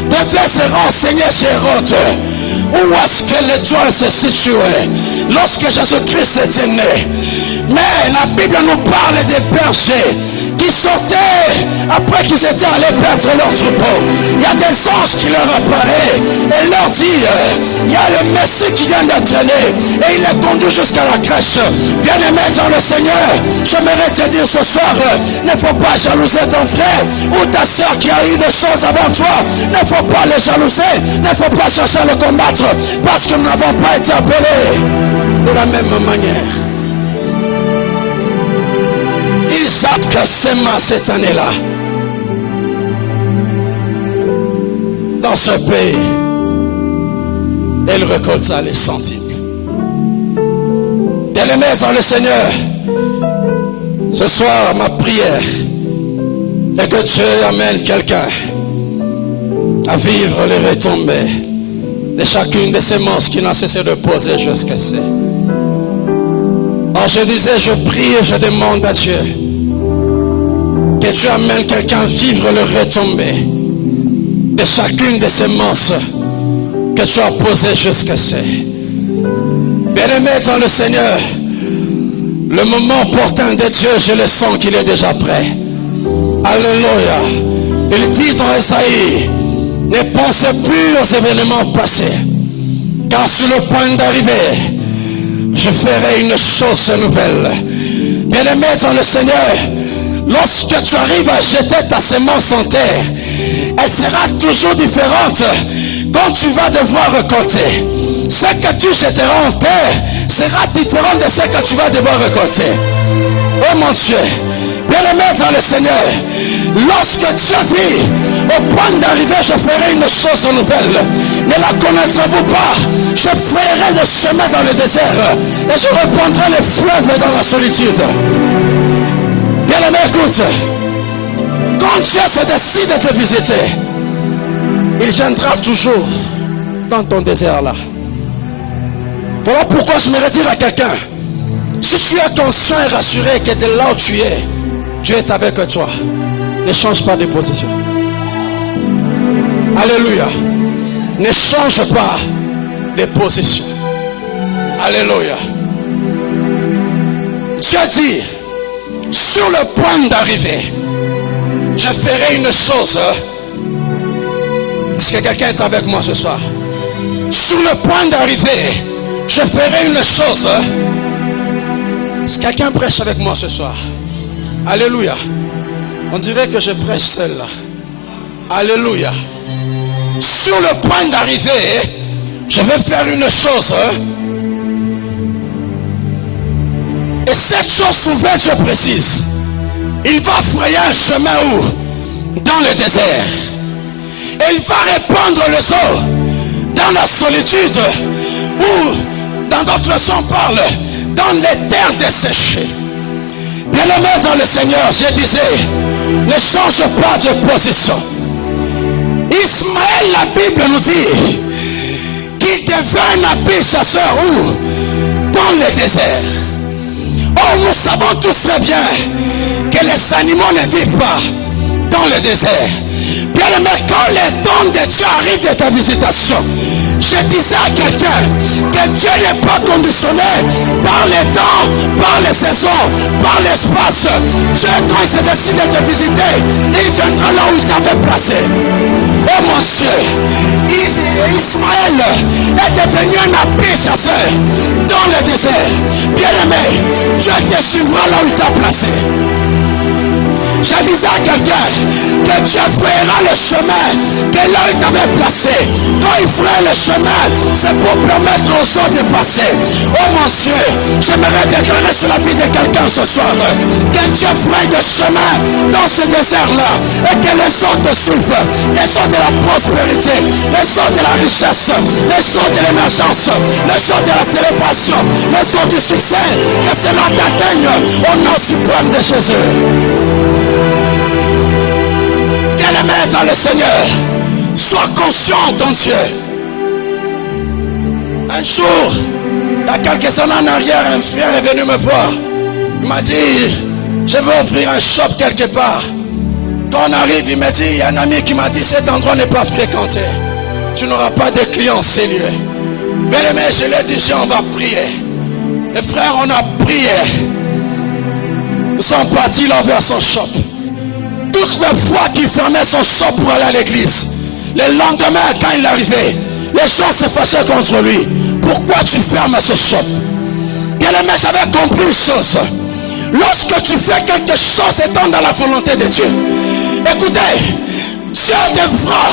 devaient se renseigner chez Hérode. où est-ce que l'étoile se situait lorsque Jésus-Christ était né. Mais la Bible nous parle des bergers qui sortaient après qu'ils étaient allés perdre leur troupeau. Il y a des anges qui leur apparaissent et leur dit il y a le Messie qui vient d'être né et il les conduit jusqu'à la crèche. Bien-aimé dans le Seigneur, j'aimerais te dire ce soir, ne faut pas jalouser ton frère ou ta soeur qui a eu des choses avant toi. Ne faut pas les jalouser, ne faut pas chercher à le combattre parce que nous n'avons pas été appelés de la même manière. Isaac sème cette année-là dans ce pays. Elle récolta les centimes. Bien-aimés dans le Seigneur, ce soir ma prière est que Dieu amène quelqu'un à vivre les retombées de chacune de ces semences qui n'a cessé de poser jusqu'ici. Alors je disais, je prie et je demande à Dieu que Dieu amène quelqu'un à vivre le retombée de chacune des semences que tu as posées jusqu'ici. Bien-aimé dans le Seigneur, le moment opportun de Dieu, je le sens qu'il est déjà prêt. Alléluia. Il dit dans Esaïe, ne pensez plus aux événements passés, car sur le point d'arriver, je ferai une chose nouvelle. Bien-aimé dans le Seigneur, lorsque tu arrives à jeter ta semence en terre, elle sera toujours différente quand tu vas devoir récolter. Ce que tu jetteras en terre sera différent de ce que tu vas devoir récolter. Oh mon Dieu, bien-aimé dans le Seigneur, lorsque Dieu dit au point d'arriver, je ferai une chose nouvelle, ne la connaîtrez-vous pas? Je ferai des chemins dans le désert et je répandrai les fleuves dans la solitude. Bien-aimé, écoute, quand Dieu se décide de te visiter, il viendra toujours dans ton désert là. Voilà pourquoi je me retire à quelqu'un. Si tu es conscient et rassuré que de là où tu es, Dieu est avec toi, ne change pas de position. Alléluia. Ne change pas de position. Alléluia. Dieu dit, sur le point d'arriver, je ferai une chose. Est-ce que quelqu'un est avec moi ce soir? Sur le point d'arriver, je ferai une chose. Est-ce que quelqu'un prêche avec moi ce soir? Alléluia. On dirait que je prêche celle-là. Alléluia. Sur le point d'arriver, je vais faire une chose. Et cette chose souvent, je précise, il va frayer un chemin où? Dans le désert. Et il va répandre les eaux dans la solitude, ou dans d'autres sons parle dans les terres desséchées. Bien-aimé dans le Seigneur, je disais, ne change pas de position. Ismaël, la Bible nous dit qu'il devint un habile chasseur où? Dans le désert. Or nous savons tous très bien que les animaux ne vivent pas dans le désert. Bien-aimé, quand le temps de Dieu arrive de ta visitation, je disais à quelqu'un que Dieu n'est pas conditionné par les temps, par les saisons, par l'espace. Dieu, quand il se décide de te visiter, il viendra là où il t'avait placé. Oh mon Dieu, Ismaël est devenu un habile chasseur dans le désert. Bien-aimé, Dieu te suivra là où il t'a placé. Je disais à quelqu'un que Dieu fera le chemin que là il t'avait placé. Quand il fera le chemin, c'est pour permettre aux autres de passer. Oh mon Dieu, j'aimerais déclarer sur la vie de quelqu'un ce soir que Dieu fera le chemin dans ce désert-là et que les autres te suivent. Les autres de la prospérité, les autres de la richesse, les autres de l'émergence, les autres de la célébration, les autres du succès, que cela t'atteigne au nom suprême de Jésus. Bien-aimé dans le Seigneur, sois conscient ton Dieu. Un jour, il y a quelques années en arrière, un frère est venu me voir. Il m'a dit, je veux ouvrir un shop quelque part. Quand on arrive, il m'a dit, il y a un ami qui m'a dit, cet endroit n'est pas fréquenté. Tu n'auras pas de clients, c'est lieu. Bien-aimé, je l'ai dit, on va prier. Et frère, on a prié. Nous sommes partis là vers son shop. Toutes les fois qu'il fermait son shop pour aller à l'église, le lendemain, quand il arrivait, les gens se fâchaient contre lui. Pourquoi tu fermes ce shop? Bien-aimé, j'avais compris une chose. Lorsque tu fais quelque chose étant dans la volonté de Dieu, écoutez, Dieu devra,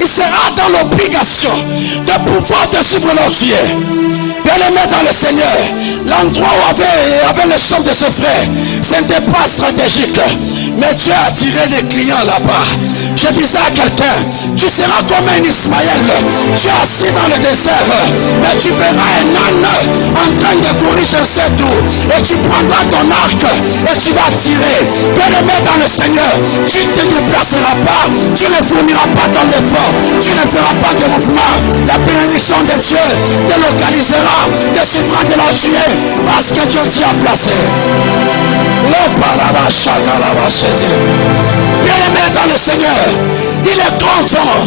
il sera dans l'obligation de pouvoir te suivre là où tu es. Bien-aimé dans le Seigneur, l'endroit où avait le shop de ce frère, ce n'était pas stratégique, mais Dieu a attiré des clients là-bas. Je disais à quelqu'un, tu seras comme un Ismaël, tu es assis dans le désert, mais tu verras un âne en train de courir je sais d'où, et tu prendras ton arc et tu vas tirer. Bien-aimé dans le Seigneur, tu ne te déplaceras pas, tu ne fourniras pas ton effort, tu ne feras pas de mouvement. La bénédiction de Dieu te localisera, te suivra de là où tu es, parce que Dieu t'y a placé. Bien-aimé dans le Seigneur, il est grand temps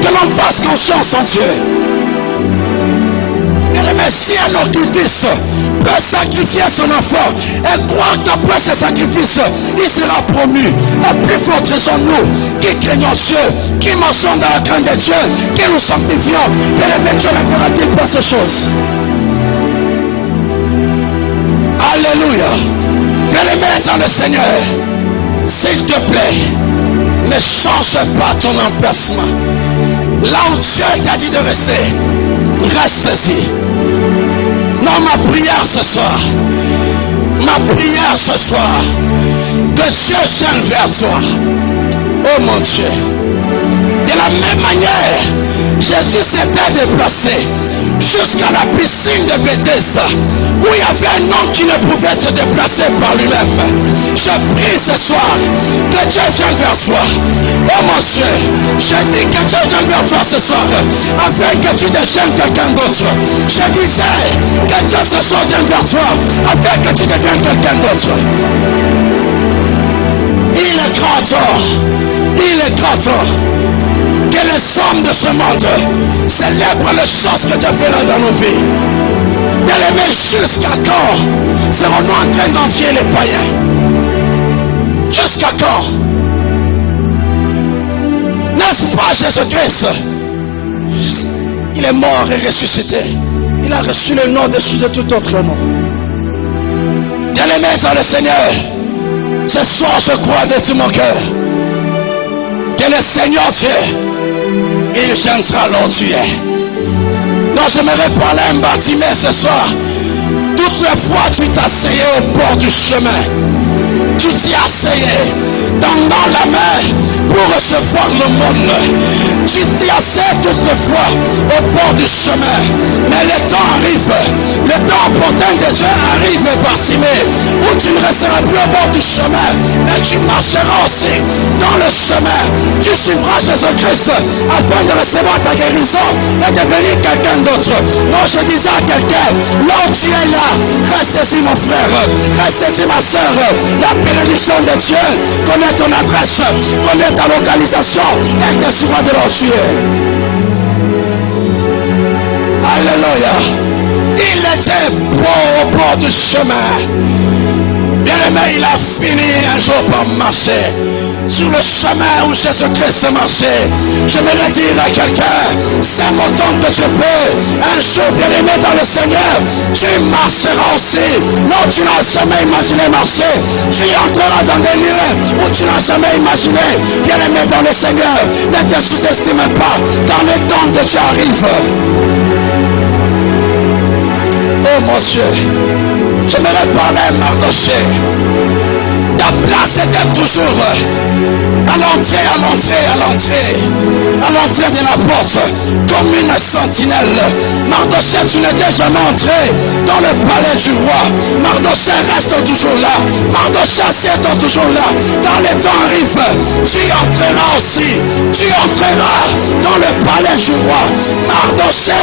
que l'on fasse confiance en Dieu. Bien-aimé, si un occultiste peut sacrifier son enfant et croire qu'après ce sacrifice, il sera promu, à plus forte raison nous qui craignons Dieu, qui marchons dans la crainte de Dieu, qui nous sanctifions. Bien-aimé, Dieu ne fera-t-il pas ces choses? Alléluia. Bien-aimé dans le Seigneur, s'il te plaît, ne change pas ton emplacement. Là où Dieu t'a dit de rester, reste ici. Non, ma prière ce soir, que Dieu vienne vers toi. Oh mon Dieu. De la même manière, Jésus s'était déplacé jusqu'à la piscine de Bethesda, où il y avait un homme qui ne pouvait se déplacer par lui-même. Je prie ce soir que Dieu vienne vers toi. Oh mon Dieu, je dis que Dieu vienne vers toi ce soir, afin que tu deviennes quelqu'un d'autre. Je disais que Dieu ce soir vienne vers toi, afin que tu deviennes quelqu'un d'autre. Il est grand temps que les hommes de ce monde célèbrent les choses que Dieu fera dans nos vies. Bien-aimés, jusqu'à quand serons-nous en train d'envier les païens? Jusqu'à quand? N'est-ce pas Jésus-Christ? Il est mort et ressuscité. Il a reçu le nom dessus de tout autre nom. Bien-aimés dans le Seigneur, ce soir je crois de tout mon cœur que le Seigneur Dieu, il viendra là où tu es. Non, j'aimerais parler à un Bartimée ce soir. Toutes les fois tu t'asseyais au bord du chemin, tu t'y asseyais, tendant la main pour recevoir le monde. Tu t'y asseyais toutes les fois au bord du chemin. Mais le temps arrive, le temps opportun de Dieu arrive, Bartimée, où tu ne resteras plus au bord du chemin, mais tu marcheras aussi dans le chemin. Tu suivras Jésus-Christ afin de recevoir ta guérison et devenir quelqu'un d'autre. Non, je disais à quelqu'un, là où tu es là, reste ici mon frère, reste ici ma soeur. La bénédiction de Dieu connaît ton adresse, connaît ta localisation, elle te suivra de là où tu es. Alléluia. Il était beau au bord du chemin. Bien-aimé, il a fini un jour par marcher sur le chemin où Jésus-Christ marchait. J'aimerais dire à quelqu'un, c'est mon temps que je peux. Un jour, bien-aimé dans le Seigneur, tu marcheras aussi. Non, tu n'as jamais imaginé marcher. Tu entreras dans des lieux où tu n'as jamais imaginé. Bien-aimé dans le Seigneur, ne te sous-estime pas quand le temps de Dieu arrive. Oh mon Dieu, j'aimerais parler à Mardoché. Ta place était toujours à l'entrée de la porte, comme une sentinelle. Mardoché, tu n'étais jamais entré dans le palais du roi. Mardoché, reste toujours là. Mardoché, assieds-toi toujours là. Quand le temps arrive, tu entreras aussi. Tu entreras dans le palais du roi. Mardoché,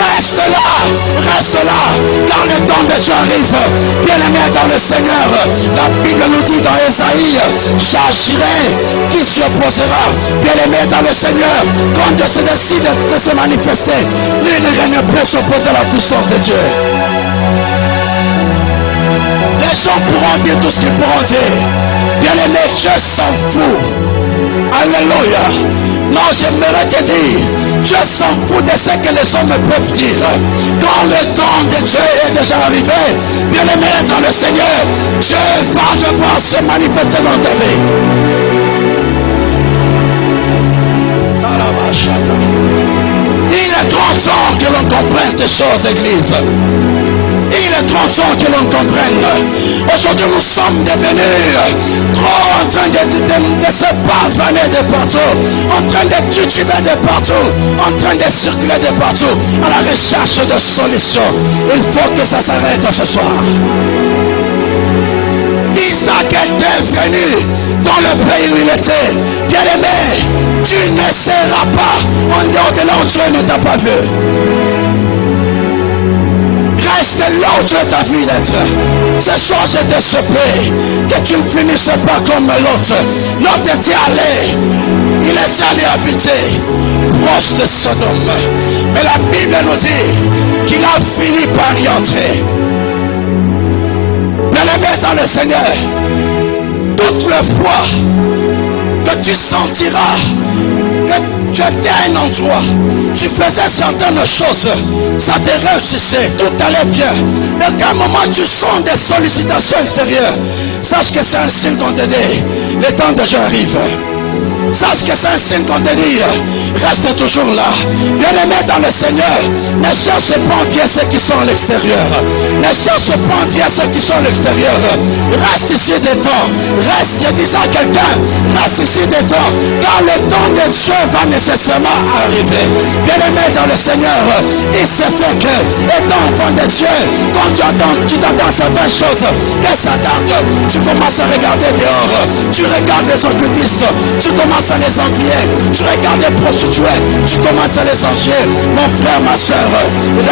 reste là. Quand le temps de Dieu arrive, bien-aimé dans le Seigneur, la Bible nous dit dans Ésaïe, j'agirai, qui s'y opposera? Bien-aimé Bien-aimé dans le Seigneur, quand Dieu se décide de se manifester, lui ne rien ne peut s'opposer à la puissance de Dieu. Les gens pourront dire tout ce qu'ils pourront dire. Bien-aimé, Dieu s'en fout. Alléluia. Non, j'aimerais te dire, Dieu s'en fout de ce que les hommes peuvent dire. Quand le temps de Dieu est déjà arrivé, bien-aimé dans le Seigneur, Dieu va devoir se manifester dans ta vie. Il est grand temps que l'on comprenne ces choses, Église. Il est grand temps que l'on comprenne. Aujourd'hui, nous sommes devenus trop en train de se pavaner de partout, en train de tituber de partout, en train de circuler de partout, à la recherche de solutions. Il faut que ça s'arrête ce soir. Isaac était venu dans le pays où il était. Bien-aimé, tu ne seras pas en dehors de là où Dieu ne t'a pas vu. Reste là où Dieu t'a vu d'être. Ce soir, je te supplie que tu ne finisses pas comme l'autre. L'autre était allé. Il est allé habiter proche de Sodome. Mais la Bible nous dit qu'il a fini par y entrer. Bien-aimé dans le Seigneur, toutes les fois que tu sentiras que tu étais à un endroit, tu faisais certaines choses, ça te réussissait, tout allait bien, et qu'à un moment tu sens des sollicitations extérieures, sache que c'est un signe qu'on te dit, le temps de Dieu arrive. Sache que c'est un signe qu'on te dit, reste toujours là. Bien-aimé dans le Seigneur, ne cherche pas envier ceux qui sont à l'extérieur. Ne cherche pas envier ceux qui sont à l'extérieur. Reste ici des temps. Reste, je disais à quelqu'un, reste ici des temps. Car le temps de Dieu va nécessairement arriver. Bien-aimé dans le Seigneur, il se fait que, étant enfant de Dieu, quand tu t'attends certaines choses, que ça tarde, tu commences à regarder dehors. Tu regardes les occultistes. Tu commences à les envier, tu regardes les prostituées, tu commences à les envier. Mon frère, ma soeur,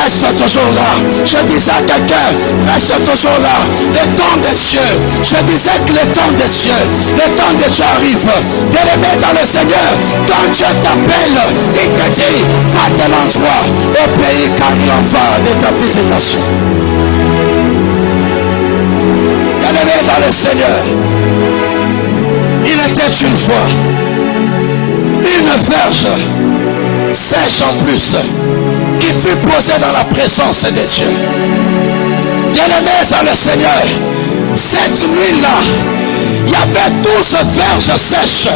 reste toujours là. Je disais à quelqu'un, reste toujours là. Le temps de Dieu, je disais que le temps de Dieu, le temps de Dieu arrive. Bien-aimé dans le Seigneur, quand Dieu t'appelle, il te dit, va de l'endroit au pays car il en va de ta visitation. Bien-aimé dans le Seigneur, il était une fois une verge sèche en plus qui fut posée dans la présence de Dieu. Bien-aimé dans le Seigneur, cette nuit-là, il y avait 12 verges sèches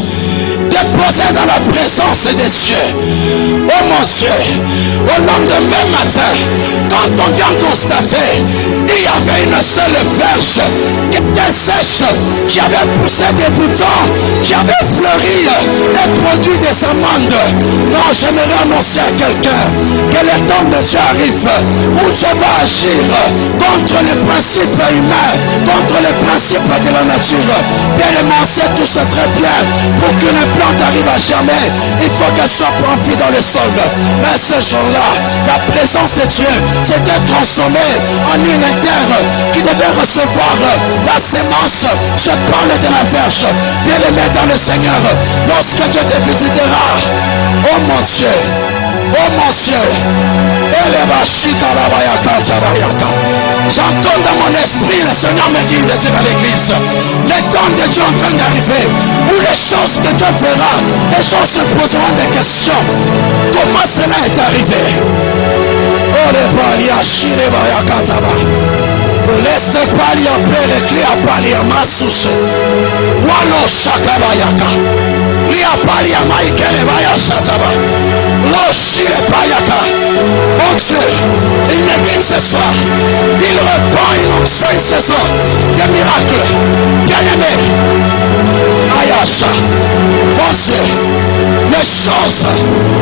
déposées dans la présence de Dieu. Oh mon Dieu, au lendemain matin, quand on vient constater, il y avait une seule verge qui était sèche, qui avait poussé des boutons, qui avait fleuri et produit des amandes. Non, j'aimerais annoncer à quelqu'un que le temps de Dieu arrive où Dieu va agir contre les principes humains, contre les principes de la nature. Bien aimé, on sait tout ça très bien. Pour qu'une plante arrive à germer, il faut qu'elle soit profite dans le sol. Mais ce jour-là, la présence de Dieu s'était transformée en une terre qui devait recevoir la sémence. Je parle de la verge. Bien aimé dans le Seigneur, lorsque Dieu te visitera, oh mon Dieu, oh mon Dieu, j'entends dans mon esprit le Seigneur me dit de dire à l'église, le temps de Dieu est en train d'arriver, où les choses que Dieu fera, les gens se poseront des questions. Comment cela est arrivé? Oh les balia, chile baya kataba. Laisse palia pere clia palia masushe. Walo shakabayaka. Lia palia maikele baya shataba. Loshile payaka. Mon Dieu, il me dit ce soir, il répand une onction, une saison de miracles. Bien-aimé, Ayasha, mon Dieu, les choses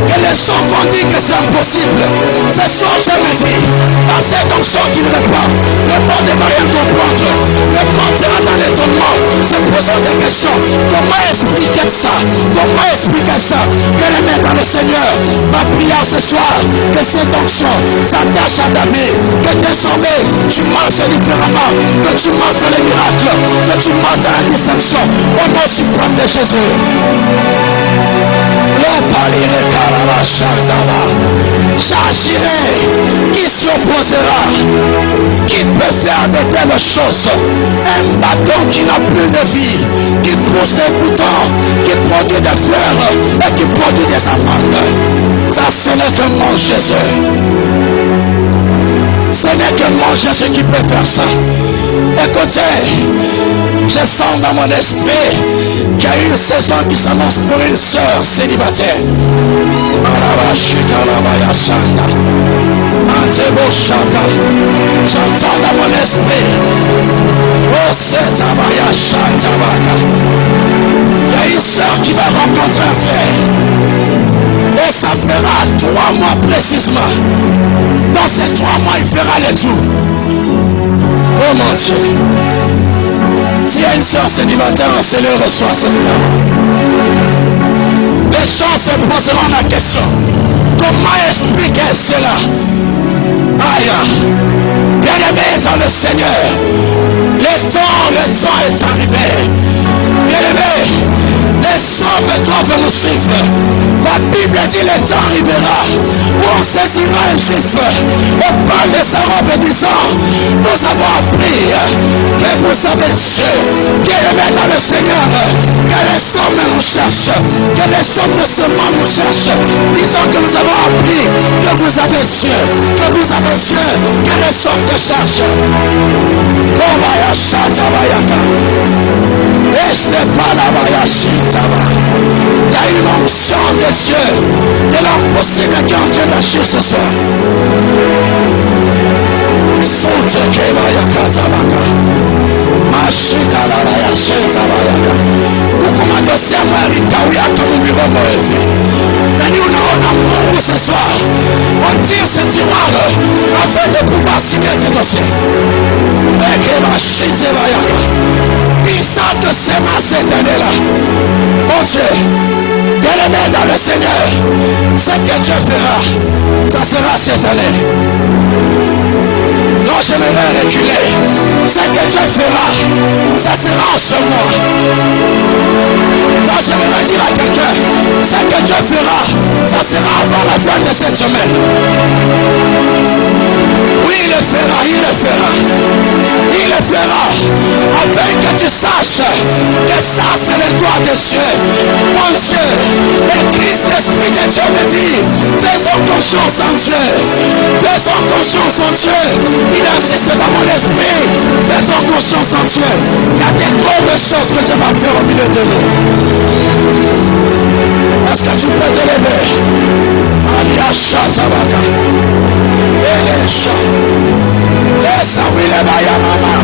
que les hommes vont dire que c'est impossible, ce soir je me dis, par cette onction qu'il répand, le monde ne va rien comprendre, le monde sera dans l'étonnement, se posant des questions, comment expliquer ça, comment expliquer ça, bien-aimé dans le Seigneur, ma prière ce soir, que cette onction s'attache à ta vie, que désormais tu marches différemment, que tu marches dans les miracles, que tu marches dans la distinction, au nom suprême de Jésus. J'agirai. Qui s'y opposera? Qui peut faire de telles choses? Un bâton qui n'a plus de vie, qui pousse des boutons, qui produit des fleurs et qui produit des amandes. Ça, ce n'est que mon Jésus. Ce n'est que mon Jésus qui peut faire ça. Écoutez, je sens dans mon esprit qu'il y a une saison qui s'annonce pour une sœur célibataire. J'entends dans mon esprit. Oh, c'est Tabaya Shantabaka. Il y a une sœur qui va rencontrer un frère. Et ça fera 3 mois précisément. Dans ces 3 mois, il fera le tout. Oh mon Dieu. S'il y a une sœur célibataire, on se le reçoit cette parole. Les gens se poseront la question. Comment expliquer cela? Aïe. Bien-aimé dans le Seigneur. Le temps est arrivé. Bien-aimé. Les hommes doivent nous suivre. La Bible dit le temps arrivera où on saisira un juif au bas de sa robe disant nous avons appris que vous avez Dieu. Bien-aimé dans le Seigneur, que les hommes nous cherchent, que les hommes de ce monde nous cherchent, disant que nous avons appris que vous avez Dieu, que vous avez Dieu, que les hommes te cherchent. Il y a une onction de Dieu, de l'impossible qui est en train d'agir ce soir. Soute Kebaya Katabaka. Mashika la Baya Shetabayaka. Kukumando Siama Rikawia Kamubiro Moevi. Mais nous n'avons Mungu ce soir. On tire ce tiroir afin de pouvoir signer tes dossiers. Ekeba Shitebayaka. Isaac sema cette année-là. Mon Dieu, bien-aimé dans le Seigneur, ce que Dieu fera, ça sera cette année. Non, je ne vais reculer. Ce que Dieu fera, ça sera en ce mois. Non, je vais dire à quelqu'un, ce que Dieu fera, ça sera avant la fin de cette semaine. Oui, il le fera, il le fera. Il le fera afin que tu saches que ça c'est le doigt de Dieu. Mon Dieu, l'Église, l'Esprit de Dieu me dit, faisons confiance en Dieu. Faisons confiance en Dieu. Il insiste dans mon esprit. Faisons confiance en Dieu. Il y a des grandes choses que Dieu va faire au milieu de nous. Est-ce que tu peux te lever? Aliasha Tabaka. Elisha. Laisse oui les Maya Mama.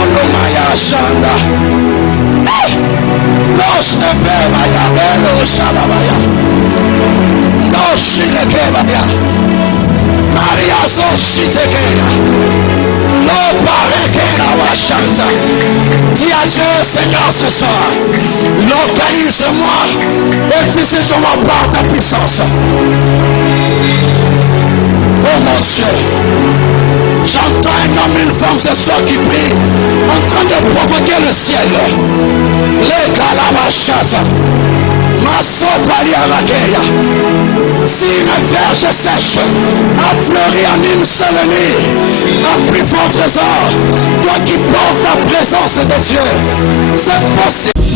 Olumaya Shanda. Loche de paix Maya Belo Shababaya. Loche de Kebaya. Maria Zoshitekeya. Lo Parekena Washanta. Dis à Dieu, Seigneur, ce soir. Localise-moi et visite-moi par ta puissance. Oh mon Dieu. J'entends un homme et une femme ce soir qui prie en train de provoquer le ciel. Les Kalabashata. Masopali Arakeya. Si une verge sèche a fleuri en une seule nuit, un plus fort trésor, toi qui portes la présence de Dieu, c'est possible.